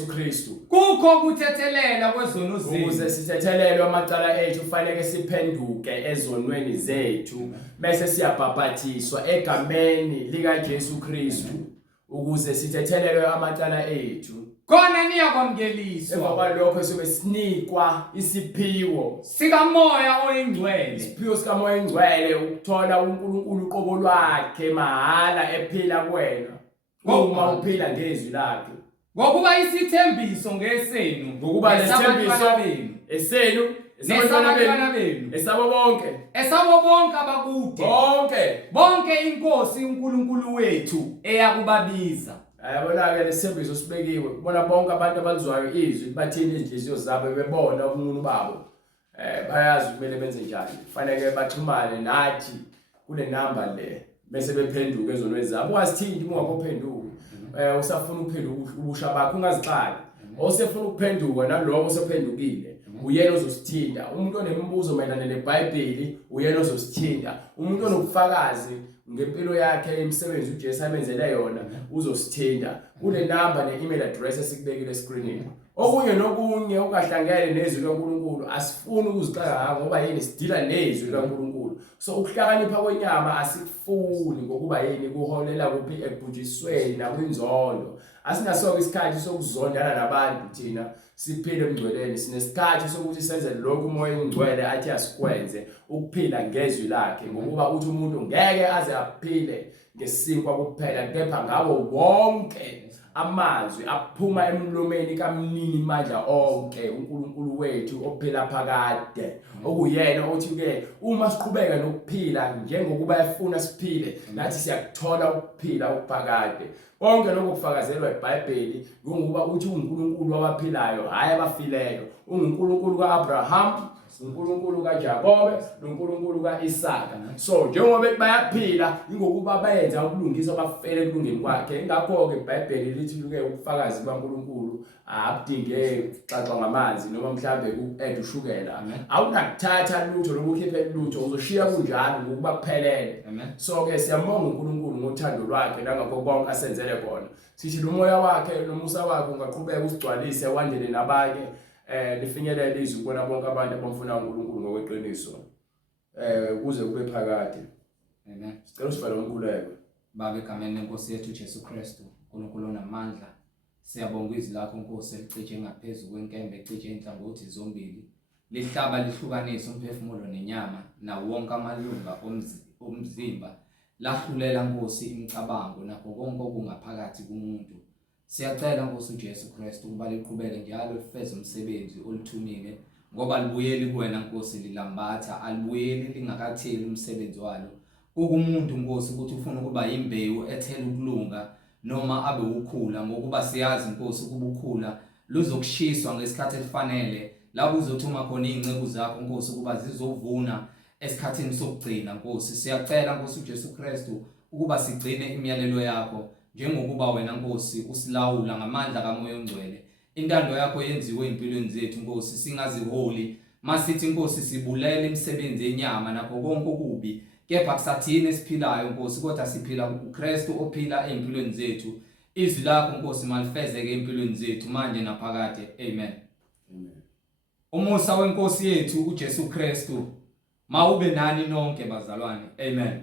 Kristu. Kukho kuthethelela kwezono zethu. Ukuze sithethelelwe amacala ethu fanele siphenduke ezonweni zethu bese siyabhaphathiswa egameni likaJesu Kristu ukuze sithethelelwe amacala ethu. khona niyakwamkeliswa emva kwalokho sobe sinikwa isiphiwo sikamoya oyingcwele, isiphiwo sikamoya ingcwele ukuthola uNkulunkulu uqobo lwakhe mahala ephila kuwena uma uphila ngezwi lakhe. ngokuba isithembiso ngesenu, Ngokuba lesithembiso esenu, nesabantwana benu, esabo bonke abakude, bonke inkosi uNkulunkulu wethu eyakubabiza. Yabona-ke lesithembiso sibekiwe kubona bonke abantu abalizwayo izwi bathini izinhliziyo zabo bebona ubunqunu babo. Bayazi kumele benze njani. Kufanele baxhumane nathi kule number le bese bephenduka ezonweni zabo. Ungasithinti uma ungakophenduki. Usafuna ukuphenduka ubusha bakho ungazixali. Osefuna ukuphenduka nalowo osephendukile uyena ozosithinta. Umuntu onemibuzo mayelana neBhayibheli uyena ozosithinta. Umuntu onobufakazi ngempilo yakhe emsebenzi uJesu amenzele yona uzosithinta. Kule number ne-email address esikubekile escreenini. Okunye nokunye ungahlangene nezwi kaNkulunkulu asifuni ukuzixaka ngoba yini sidila nezwi kaNkulunkulu. So ukuhlakanipha kwenyama asikufuni ngokuba yini kuholela kuphi ekubhujisweni nakwinzondo. Asinasoke isikhathi sokuzondana nabantu thina siphile emngcweleni. Sinesikhathi sokuthi senze lokhu umoya ongcwele athi asikwenze ukuphila ngezwi lakhe ngokuba uthi umuntu ngeke aze aphile ngesinkwa kuphela kepha ngawo wonke amazwi aphuma emlomeni kaMnini mandla onke uNkulunkulu wethu ophela phakade. Okuyena othi ke uma siqhubeka nokuphila njengokuba efuna siphile nathi siyakuthola ukuphila okuphakade. Konke lokho kufakazelwa eBhayibheli ngokuba uthi uNkulunkulu wabaphilayo hayi abafileyo. UNkulunkulu kaAbraham, uNkulunkulu kaJakobe, noNkulunkulu kaIsaka. So njengoba bayaphila ingokuba bayenza ukulungisa abafele kulungeni kwakhe. Ingakho ke iBhayibheli lithi ke ubufakazi baNkulunkulu abudingeki xaxa ngamanzi noma mhlambe ku-add ushukela. Awunakuthatha lutho lokukhipha lutho uzoshiya kunjalo ngokuba kuphelele. So ke siyambonga uNkulunkulu ngothando lwakhe nangakho konke asenzele khona. Sithi lo moya wakhe nomusa wakhe ungaqhubeka usigcwalise wandele nabanye lifinyelele izwi kubona bonke abantu abamfuna uNkulunkulu ngokweqiniso kuze kube phakade. Amen. Sicela usifale umkhuleko. Baba egameni lenkosi yethu Jesu Kristu, uNkulunkulu onamandla, siyabonga izwi lakho Nkosi elicije ngaphezulu kwenkembe ecije inhlangothi zombili. Lihlaba lihlukanisa umphefumulo nenyama nawo wonke amalunga omzimba. Lahlulela Nkosi imicabango nakho konke okungaphakathi kumuntu. Siyacela Nkosi uJesu Kristu ukuba liqhubeke njalo lifeze umsebenzi olithumile ngoba libuyeli kuwena Nkosi lilambatha, alibuyeli lingakatheli umsebenzi walo. Kumuntu Nkosi ukuthi ufuna ukuba imbewu ethela ukulunga noma abe ukhula ngokuba siyazi Nkosi ukuba ukhula luzokushiswa ngesikhathi esifanele la uzothuma khona ingcebo zakho Nkosi ukuba zizovuna esikhathini sokugcina Nkosi. Siyacela Nkosi uJesu Kristu ukuba sigcine imiyalelo yakho njengokuba wena Nkosi usilawula ngamandla kaMoya oNgcwele. Intando yakho yenziwe empilweni zethu Nkosi singaziholi. Masithi Nkosi sibulele imisebenzi yenyama nakho konke okubi. Kepha kusathini esiphilayo Nkosi kodwa siphila uKristu ophila empilweni zethu. Izwi lakho Nkosi malifezeke empilweni zethu manje naphakade. Amen. Umusa weNkosi yethu uJesu Kristu mawube nani nonke bazalwane. Amen.